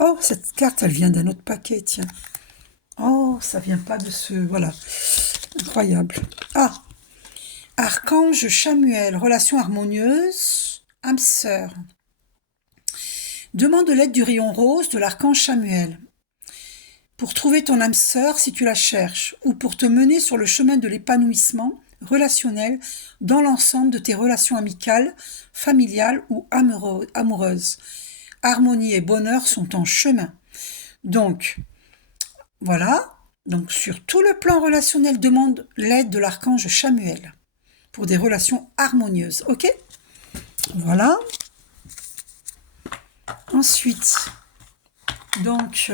Oh, cette carte, elle vient d'un autre paquet, tiens. Oh, ça vient pas de ce... Voilà. Incroyable. Ah, archange Chamuel, relation harmonieuse, âme sœur. Demande l'aide du rayon rose de l'archange Chamuel pour trouver ton âme sœur si tu la cherches, ou pour te mener sur le chemin de l'épanouissement relationnel dans l'ensemble de tes relations amicales, familiales ou amoureuses. Harmonie et bonheur sont en chemin. Donc, voilà. Donc, sur tout le plan relationnel, demande l'aide de l'archange Chamuel pour des relations harmonieuses. Ok? Voilà. Ensuite, donc,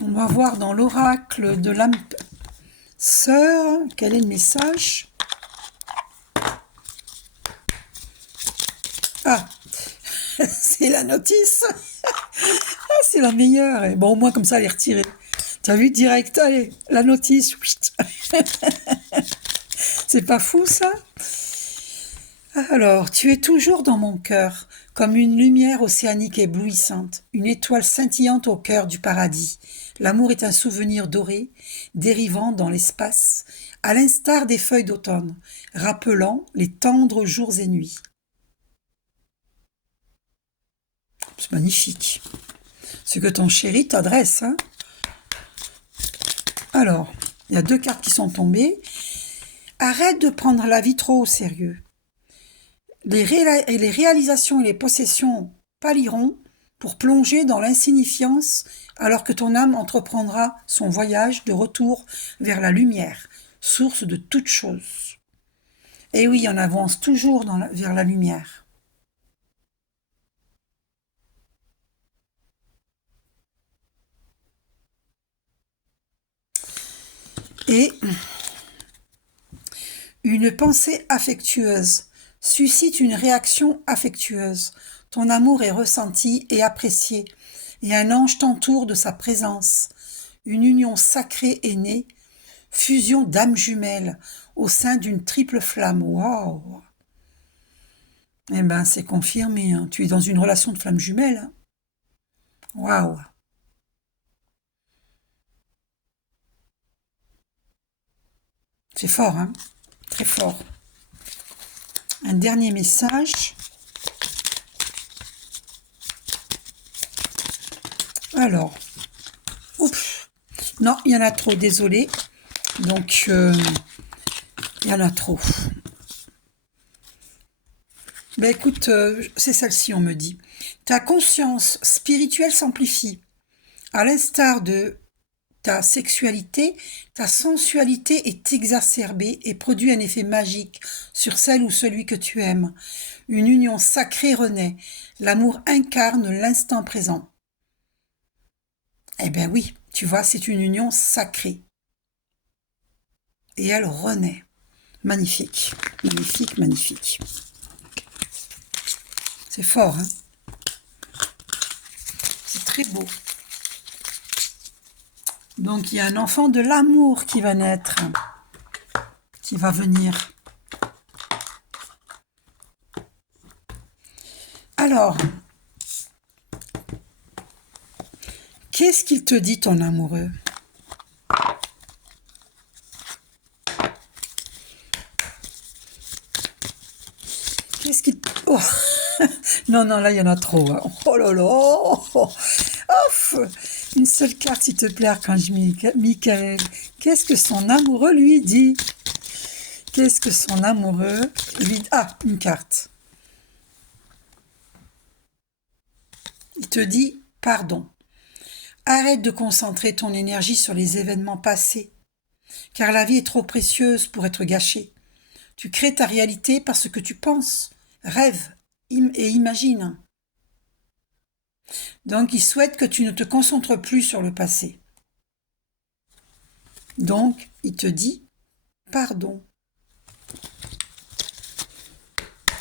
on va voir dans l'oracle de l'âme sœur quel est le message. Ah, c'est la notice. Ah, c'est la meilleure. Et bon, au moins comme ça, elle est retirée. Tu as vu direct, allez, la notice. C'est pas fou ça? Alors, tu es toujours dans mon cœur, comme une lumière océanique éblouissante, une étoile scintillante au cœur du paradis. L'amour est un souvenir doré, dérivant dans l'espace, à l'instar des feuilles d'automne, rappelant les tendres jours et nuits. C'est magnifique. Ce que ton chéri t'adresse, hein? Alors, il y a 2 cartes qui sont tombées. Arrête de prendre la vie trop au sérieux. Les réalisations et les possessions pâliront pour plonger dans l'insignifiance alors que ton âme entreprendra son voyage de retour vers la lumière, source de toutes choses. Et oui, on avance toujours vers la lumière. Et une pensée affectueuse suscite une réaction affectueuse. Ton amour est ressenti et apprécié, et un ange t'entoure de sa présence. Une union sacrée est née, fusion d'âmes jumelles au sein d'une triple flamme. Waouh! Eh ben, c'est confirmé, hein. Tu es dans une relation de flamme jumelle, hein. Waouh! C'est fort, hein? Très fort. Un dernier message. Alors, oups, non, il y en a trop, désolé. Donc, il y en a trop. Ben écoute, c'est celle-ci, on me dit. Ta conscience spirituelle s'amplifie. À l'instar de ta sexualité, ta sensualité est exacerbée et produit un effet magique sur celle ou celui que tu aimes. Une union sacrée renaît. L'amour incarne l'instant présent. Eh bien oui, tu vois, c'est une union sacrée. Et elle renaît. Magnifique, magnifique, magnifique. C'est fort, hein? C'est très beau. Donc il y a un enfant de l'amour qui va naître, qui va venir. Alors, qu'est-ce qu'il te dit, ton amoureux? Qu'est-ce qu'il... Oh. Non, non, là, il y en a trop, hein. Oh là là. Ouf. Une seule carte, s'il te plaît, Archange Michael. Qu'est-ce que son amoureux lui dit? Qu'est-ce que son amoureux lui dit? Ah, une carte. Il te dit pardon. Arrête de concentrer ton énergie sur les événements passés, car la vie est trop précieuse pour être gâchée. Tu crées ta réalité parce que tu penses, rêves et imagines. Donc, il souhaite que tu ne te concentres plus sur le passé. Donc, il te dit pardon.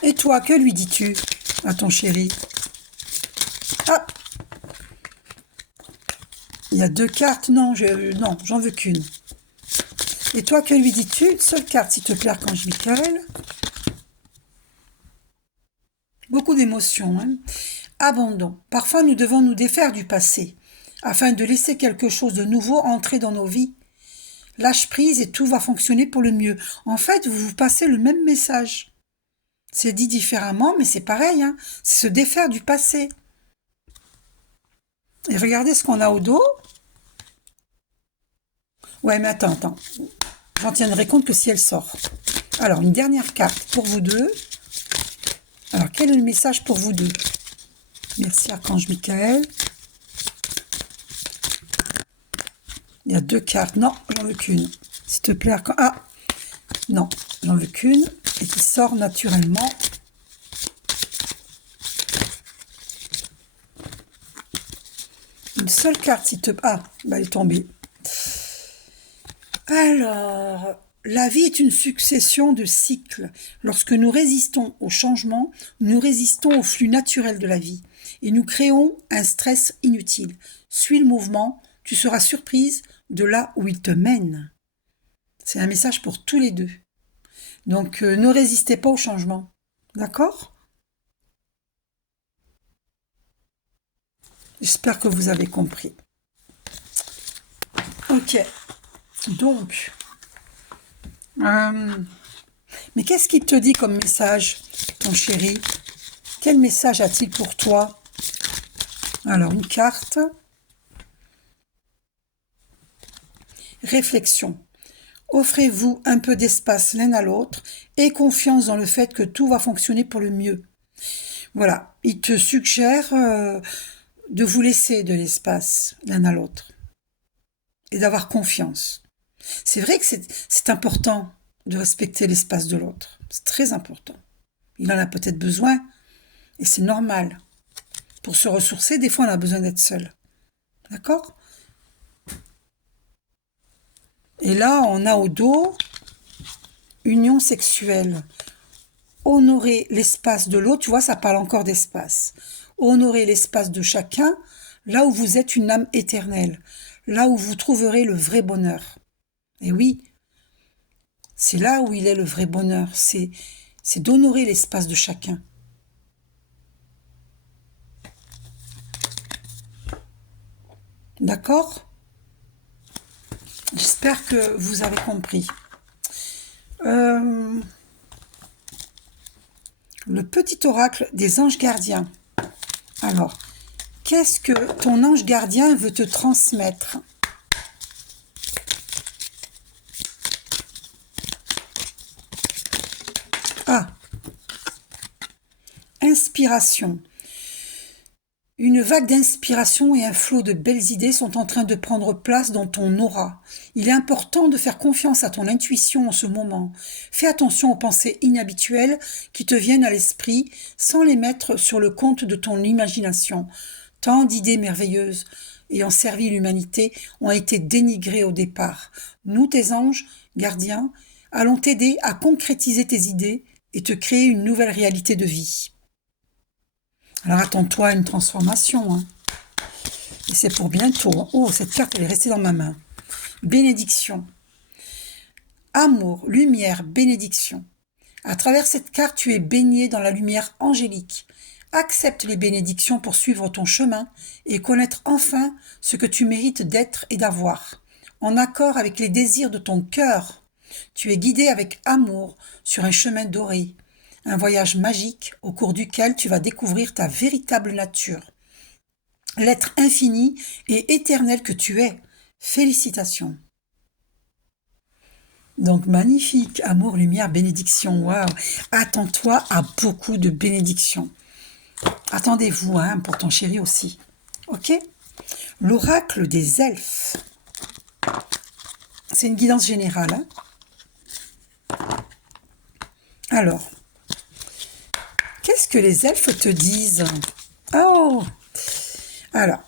Et toi, que lui dis-tu à ton chéri? Ah! Il y a deux cartes. Non, non, j'en veux qu'une. Et toi, que lui dis-tu? Une seule carte, s'il te plaît, Archange Michael. Beaucoup d'émotions, hein. Abandon. Parfois, nous devons nous défaire du passé, afin de laisser quelque chose de nouveau entrer dans nos vies. Lâche prise et tout va fonctionner pour le mieux. En fait, vous vous passez le même message. C'est dit différemment, mais c'est pareil, hein. C'est se défaire du passé. Et regardez ce qu'on a au dos. Ouais, mais attends. J'en tiendrai compte que si elle sort. Alors, une dernière carte pour vous deux. Alors, quel est le message pour vous deux? Merci, Archange Michael. Il y a deux cartes. Non, j'en veux qu'une. S'il te plaît, Archange... Ah! Non, j'en veux qu'une. Et qui sort naturellement. Une seule carte, s'il te plaît. Ah, bah, elle est tombée. Alors, la vie est une succession de cycles. Lorsque nous résistons au changement, nous résistons au flux naturel de la vie et nous créons un stress inutile. Suis le mouvement, tu seras surprise de là où il te mène. C'est un message pour tous les deux. Donc, ne résistez pas au changement. D'accord? J'espère que vous avez compris. Ok. Donc, mais qu'est-ce qu'il te dit comme message, ton chéri? Quel message a-t-il pour toi? Alors, une carte. Réflexion. Offrez-vous un peu d'espace l'un à l'autre et confiance dans le fait que tout va fonctionner pour le mieux. Voilà, il te suggère de vous laisser de l'espace l'un à l'autre et d'avoir confiance. C'est vrai que c'est important de respecter l'espace de l'autre. C'est très important. Il en a peut-être besoin et c'est normal. Pour se ressourcer, des fois, on a besoin d'être seul. D'accord? Et là, on a au dos union sexuelle. Honorer l'espace de l'autre, tu vois, ça parle encore d'espace. Honorer l'espace de chacun, là où vous êtes une âme éternelle, là où vous trouverez le vrai bonheur. Et oui, c'est là où il est le vrai bonheur, c'est d'honorer l'espace de chacun. D'accord? J'espère que vous avez compris. Euh, le petit oracle des anges gardiens. Alors, qu'est-ce que ton ange gardien veut te transmettre? Ah, inspiration. Une vague d'inspiration et un flot de belles idées sont en train de prendre place dans ton aura. Il est important de faire confiance à ton intuition en ce moment. Fais attention aux pensées inhabituelles qui te viennent à l'esprit sans les mettre sur le compte de ton imagination. Tant d'idées merveilleuses ayant servi l'humanité ont été dénigrées au départ. Nous, tes anges, gardiens, allons t'aider à concrétiser tes idées et te créer une nouvelle réalité de vie. Alors attends-toi à une transformation, hein. Et c'est pour bientôt. Oh, cette carte, elle est restée dans ma main. Bénédiction. Amour, lumière, bénédiction. À travers cette carte, tu es baigné dans la lumière angélique. Accepte les bénédictions pour suivre ton chemin et connaître enfin ce que tu mérites d'être et d'avoir. En accord avec les désirs de ton cœur, tu es guidé avec amour sur un chemin doré. Un voyage magique au cours duquel tu vas découvrir ta véritable nature. L'être infini et éternel que tu es. Félicitations. Donc magnifique, amour, lumière, bénédiction, waouh. Attends-toi à beaucoup de bénédictions. Attendez-vous, hein, pour ton chéri aussi. Ok? L'oracle des elfes. C'est une guidance générale, hein. Alors, qu'est-ce que les elfes te disent? Oh! Alors,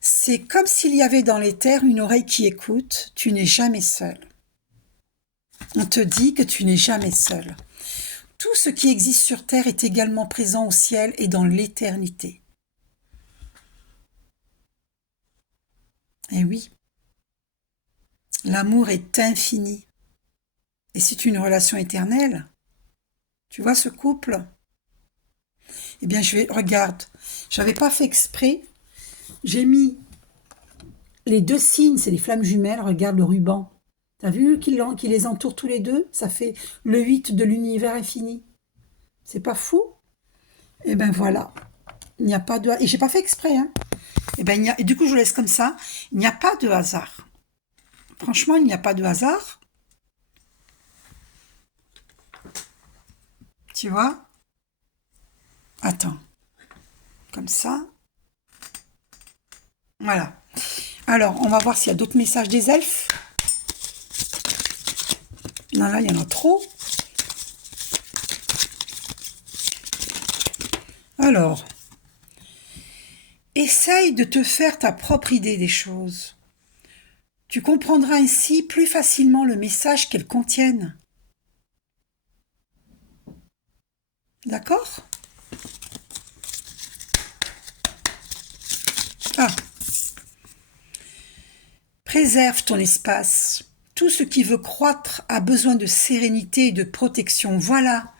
c'est comme s'il y avait dans les terres une oreille qui écoute, tu n'es jamais seul. On te dit que tu n'es jamais seul. Tout ce qui existe sur terre est également présent au ciel et dans l'éternité. Et oui, l'amour est infini. Et c'est une relation éternelle. Tu vois ce couple? Eh bien, regarde, j'avais pas fait exprès. J'ai mis les deux signes, c'est les flammes jumelles. Regarde le ruban. T'as vu qu'il les entoure tous les deux? Ça fait le 8 de l'univers infini. C'est pas fou? Eh ben voilà. Il n'y a pas de... Et j'ai pas fait exprès, hein. Eh ben, et du coup, je vous laisse comme ça. Il n'y a pas de hasard. Franchement, il n'y a pas de hasard. Tu vois? Attends. Comme ça. Voilà. Alors, on va voir s'il y a d'autres messages des elfes. Non, là, il y en a trop. Alors, essaye de te faire ta propre idée des choses. Tu comprendras ainsi plus facilement le message qu'elles contiennent. D'accord? Ah. Préserve ton espace. Tout ce qui veut croître a besoin de sérénité et de protection. Voilà.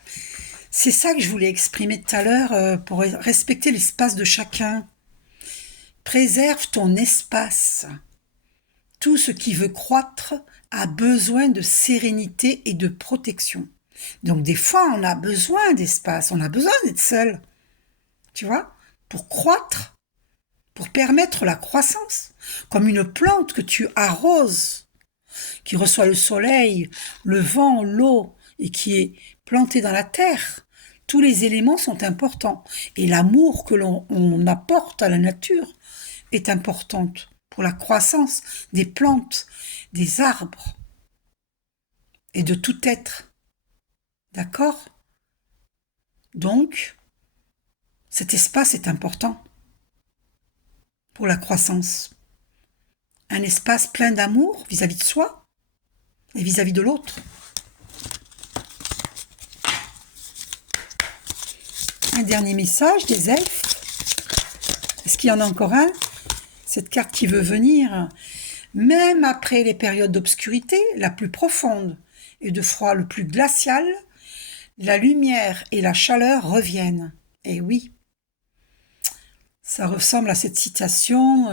C'est ça que je voulais exprimer tout à l'heure pour respecter l'espace de chacun. Préserve ton espace. Tout ce qui veut croître a besoin de sérénité et de protection. Donc des fois, on a besoin d'espace, on a besoin d'être seul. Tu vois? Pour croître, pour permettre la croissance. Comme une plante que tu arroses, qui reçoit le soleil, le vent, l'eau, et qui est plantée dans la terre. Tous les éléments sont importants. Et l'amour que l'on apporte à la nature est importante pour la croissance des plantes, des arbres et de tout être. D'accord? Donc, cet espace est important pour la croissance. Un espace plein d'amour vis-à-vis de soi, et vis-à-vis de l'autre. Un dernier message des elfes. Est-ce qu'il y en a encore un? Cette carte qui veut venir. Même après les périodes d'obscurité la plus profonde et de froid le plus glacial, la lumière et la chaleur reviennent. Et oui, ça ressemble à cette citation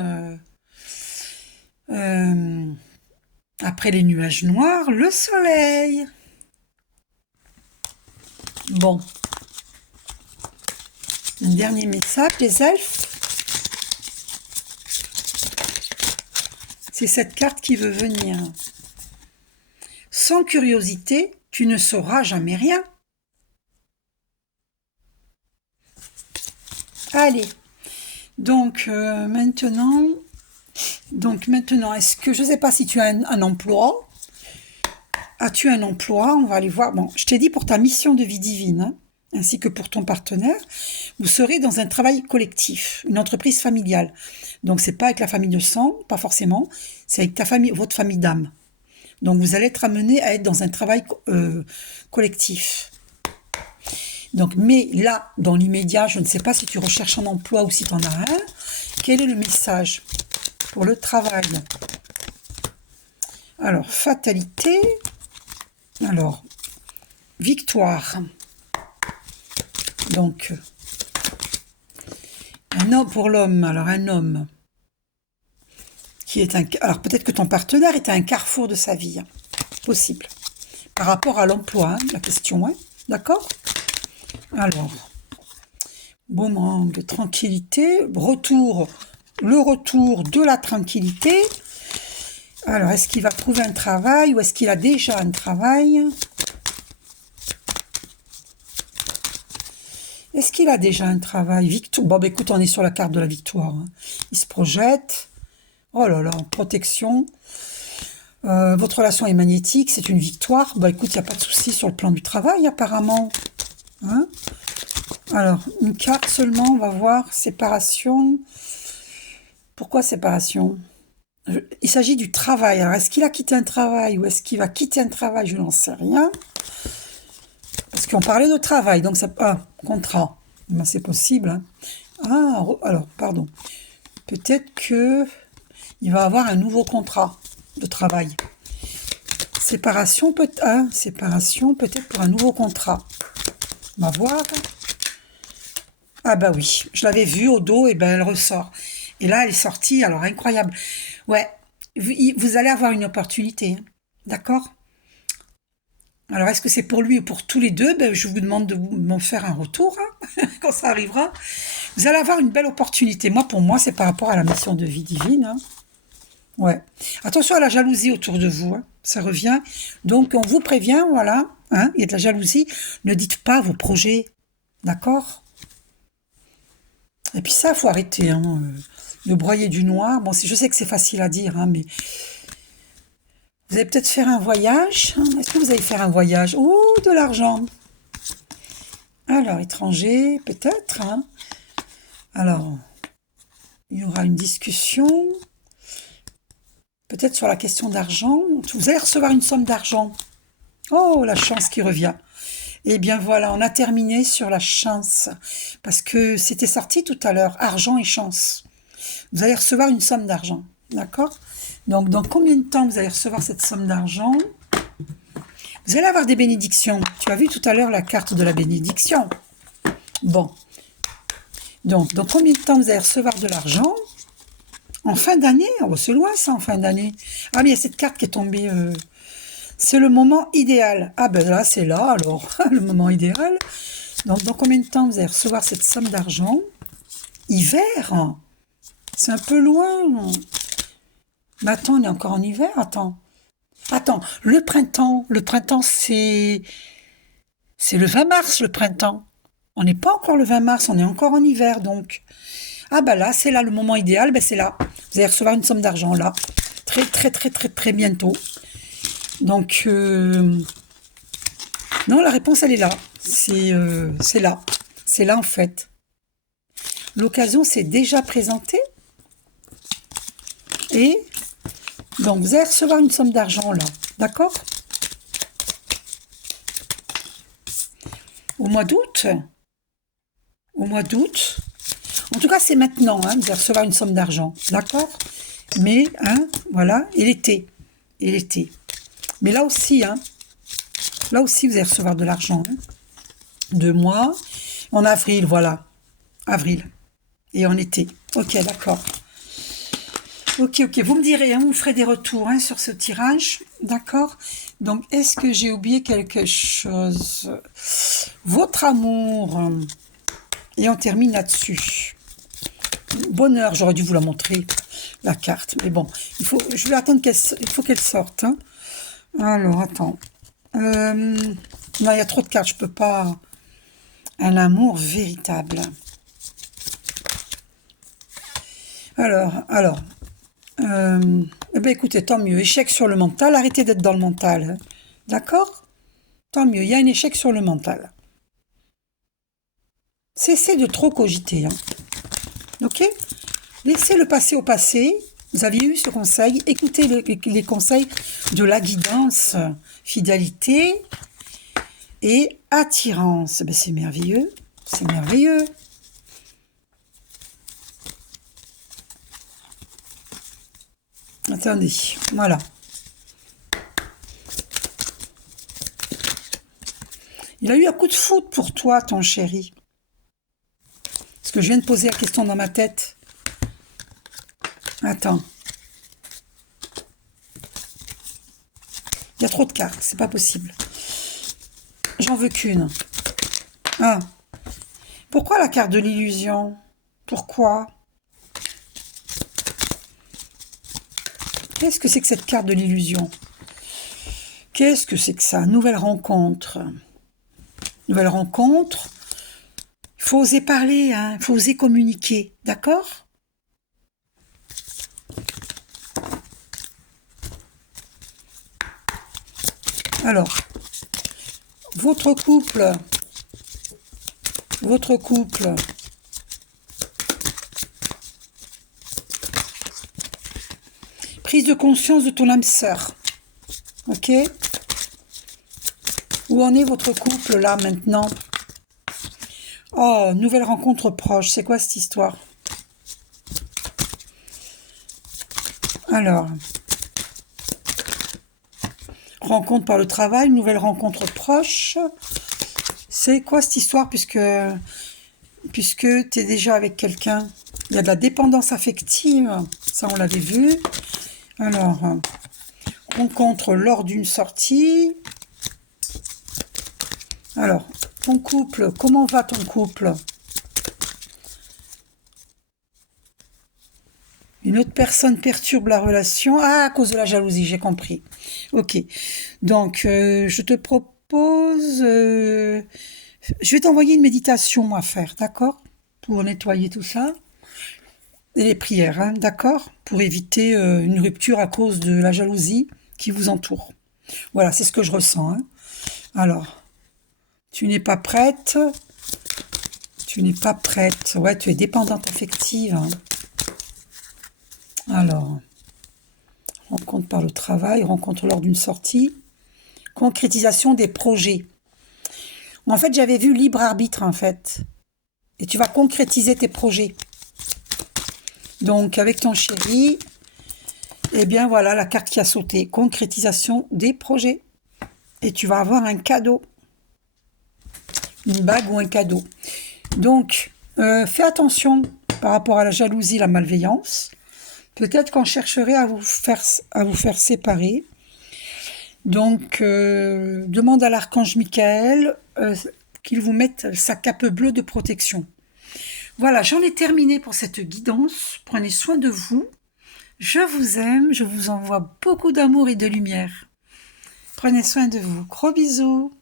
après les nuages noirs, le soleil. Bon, un dernier message des elfes. C'est cette carte qui veut venir. Sans curiosité, tu ne sauras jamais rien. Allez, donc maintenant, est-ce que, je ne sais pas si tu as un emploi. As-tu un emploi? On va aller voir. Bon, je t'ai dit pour ta mission de vie divine, hein, ainsi que pour ton partenaire, vous serez dans un travail collectif, une entreprise familiale. Donc, c'est pas avec la famille de sang, pas forcément, c'est avec ta famille, votre famille d'âme. Donc, vous allez être amené à être dans un travail collectif. Donc, mais là, dans l'immédiat, je ne sais pas si tu recherches un emploi ou si tu en as un. Quel est le message pour le travail? Alors, fatalité. Alors, victoire. Donc, un homme pour l'homme. Alors, un homme qui est un... Alors, peut-être que ton partenaire est à un carrefour de sa vie. Hein. Possible. Par rapport à l'emploi, hein, la question. Hein. D'accord? Alors, moment de tranquillité. Le retour de la tranquillité. Alors, est-ce qu'il va trouver un travail ou est-ce qu'il a déjà un travail? Est-ce qu'il a déjà un travail? Bon, ben, écoute, on est sur la carte de la victoire. Hein. Il se projette. Oh là là, protection. Votre relation est magnétique, c'est une victoire. Bah écoute, il n'y a pas de souci sur le plan du travail, apparemment. Hein? Alors, une carte seulement, on va voir. Séparation. Pourquoi séparation? Il s'agit du travail. Alors, est-ce qu'il a quitté un travail ou est-ce qu'il va quitter un travail? Je n'en sais rien. Parce qu'on parlait de travail, donc ça... Ah, contrat. Ben, c'est possible. Hein. Ah, alors, pardon. Peut-être que il va avoir un nouveau contrat de travail. Séparation, séparation peut-être pour un nouveau contrat. On va voir. Ah bah oui, je l'avais vue au dos, et ben elle ressort. Et là, elle est sortie, alors incroyable. Ouais, vous allez avoir une opportunité, hein. D'accord? Alors, est-ce que c'est pour lui ou pour tous les deux? Ben, je vous demande de m'en faire un retour, hein, quand ça arrivera. Vous allez avoir une belle opportunité. Moi, pour moi, c'est par rapport à la mission de vie divine. Hein. Ouais. Attention à la jalousie autour de vous. Hein. Ça revient. Donc, on vous prévient, voilà. Hein, il y a de la jalousie. Ne dites pas vos projets. D'accord? Et puis ça, il faut arrêter. Hein, de broyer du noir. Bon, je sais que c'est facile à dire, hein, mais... Vous allez peut-être faire un voyage. Hein. Est-ce que vous allez faire un voyage? Ouh, de l'argent. Alors, étranger, peut-être. Hein. Alors, il y aura une discussion. Peut-être sur la question d'argent. Vous allez recevoir une somme d'argent. Oh, la chance qui revient. Eh bien voilà, on a terminé sur la chance. Parce que c'était sorti tout à l'heure. Argent et chance. Vous allez recevoir une somme d'argent. D'accord? Donc, dans combien de temps vous allez recevoir cette somme d'argent? Vous allez avoir des bénédictions. Tu as vu tout à l'heure la carte de la bénédiction. Bon. Donc, dans combien de temps vous allez recevoir de l'argent? En fin d'année? Oh, c'est loin ça, en fin d'année. Ah, mais il y a cette carte qui est tombée. C'est le moment idéal. Ah, ben là, c'est là, alors. Le moment idéal. Donc, dans combien de temps vous allez recevoir cette somme d'argent? Hiver? C'est un peu loin. Mais attends, on est encore en hiver? Attends, le printemps, c'est le 20 mars, le printemps. On n'est pas encore le 20 mars, on est encore en hiver, donc. Ah bah là, c'est là le moment idéal, ben c'est là. Vous allez recevoir une somme d'argent là, très très très très très bientôt. Donc, non, la réponse elle est là. C'est là en fait. L'occasion s'est déjà présentée. Et donc, vous allez recevoir une somme d'argent là, d'accord? au mois d'août. Au mois d'août. En tout cas, c'est maintenant, hein, vous allez recevoir une somme d'argent, d'accord? Mais, hein, voilà, et l'été. Et l'été. Mais là aussi, vous allez recevoir de l'argent. Hein. 2 mois. En avril, voilà. Avril. Et en été. Ok, d'accord. Ok, ok. Vous me direz, hein, vous me ferez des retours hein, sur ce tirage. D'accord? Donc, est-ce que j'ai oublié quelque chose? Votre amour. Et on termine là-dessus. Bonheur, j'aurais dû vous la montrer, la carte. Mais bon, je vais attendre il faut qu'elle sorte. Hein. Alors, attends. Non, il y a trop de cartes, je peux pas. Un amour véritable. Alors, eh ben écoutez, tant mieux. Échec sur le mental, arrêtez d'être dans le mental. Hein. D'accord? Tant mieux, il y a un échec sur le mental. Cessez de trop cogiter. Hein. Ok? Laissez le passé au passé. Vous avez eu ce conseil. Écoutez les conseils de la guidance, fidélité et attirance. Ben, c'est merveilleux. C'est merveilleux. Attendez, voilà. Il a eu un coup de foudre pour toi, ton chéri. Parce que je viens de poser la question dans ma tête. Attends. Il y a trop de cartes, c'est pas possible. J'en veux qu'une. Ah. Pourquoi la carte de l'illusion? Pourquoi? Qu'est-ce que c'est que cette carte de l'illusion? Qu'est-ce que c'est que ça? Nouvelle rencontre. Nouvelle rencontre. Il faut oser parler, hein. Il faut oser communiquer. D'accord? Alors, votre couple, prise de conscience de ton âme sœur, ok? Où en est votre couple là maintenant? Oh, nouvelle rencontre proche, c'est quoi cette histoire? Alors, rencontre par le travail, nouvelle rencontre proche. C'est quoi cette histoire puisque tu es déjà avec quelqu'un? Il y a de la dépendance affective, ça on l'avait vu. Alors, rencontre lors d'une sortie. Alors, ton couple, comment va ton couple? Une autre personne perturbe la relation. Ah, à cause de la jalousie, j'ai compris. Ok. Donc, je te propose... je vais t'envoyer une méditation à faire, d'accord? Pour nettoyer tout ça. Et les prières, hein, d'accord? Pour éviter une rupture à cause de la jalousie qui vous entoure. Voilà, c'est ce que je ressens. Hein. Alors, tu n'es pas prête. Tu n'es pas prête. Ouais, tu es dépendante affective. Hein. Alors, rencontre par le travail, rencontre lors d'une sortie, concrétisation des projets. En fait, j'avais vu libre arbitre, en fait. Et tu vas concrétiser tes projets. Donc, avec ton chéri, eh bien, voilà la carte qui a sauté. Concrétisation des projets. Et tu vas avoir un cadeau. Une bague ou un cadeau. Donc, fais attention par rapport à la jalousie, la malveillance. Peut-être qu'on chercherait à vous faire séparer. Donc, demande à l'archange Michael qu'il vous mette sa cape bleue de protection. Voilà, j'en ai terminé pour cette guidance. Prenez soin de vous. Je vous aime, je vous envoie beaucoup d'amour et de lumière. Prenez soin de vous. Gros bisous.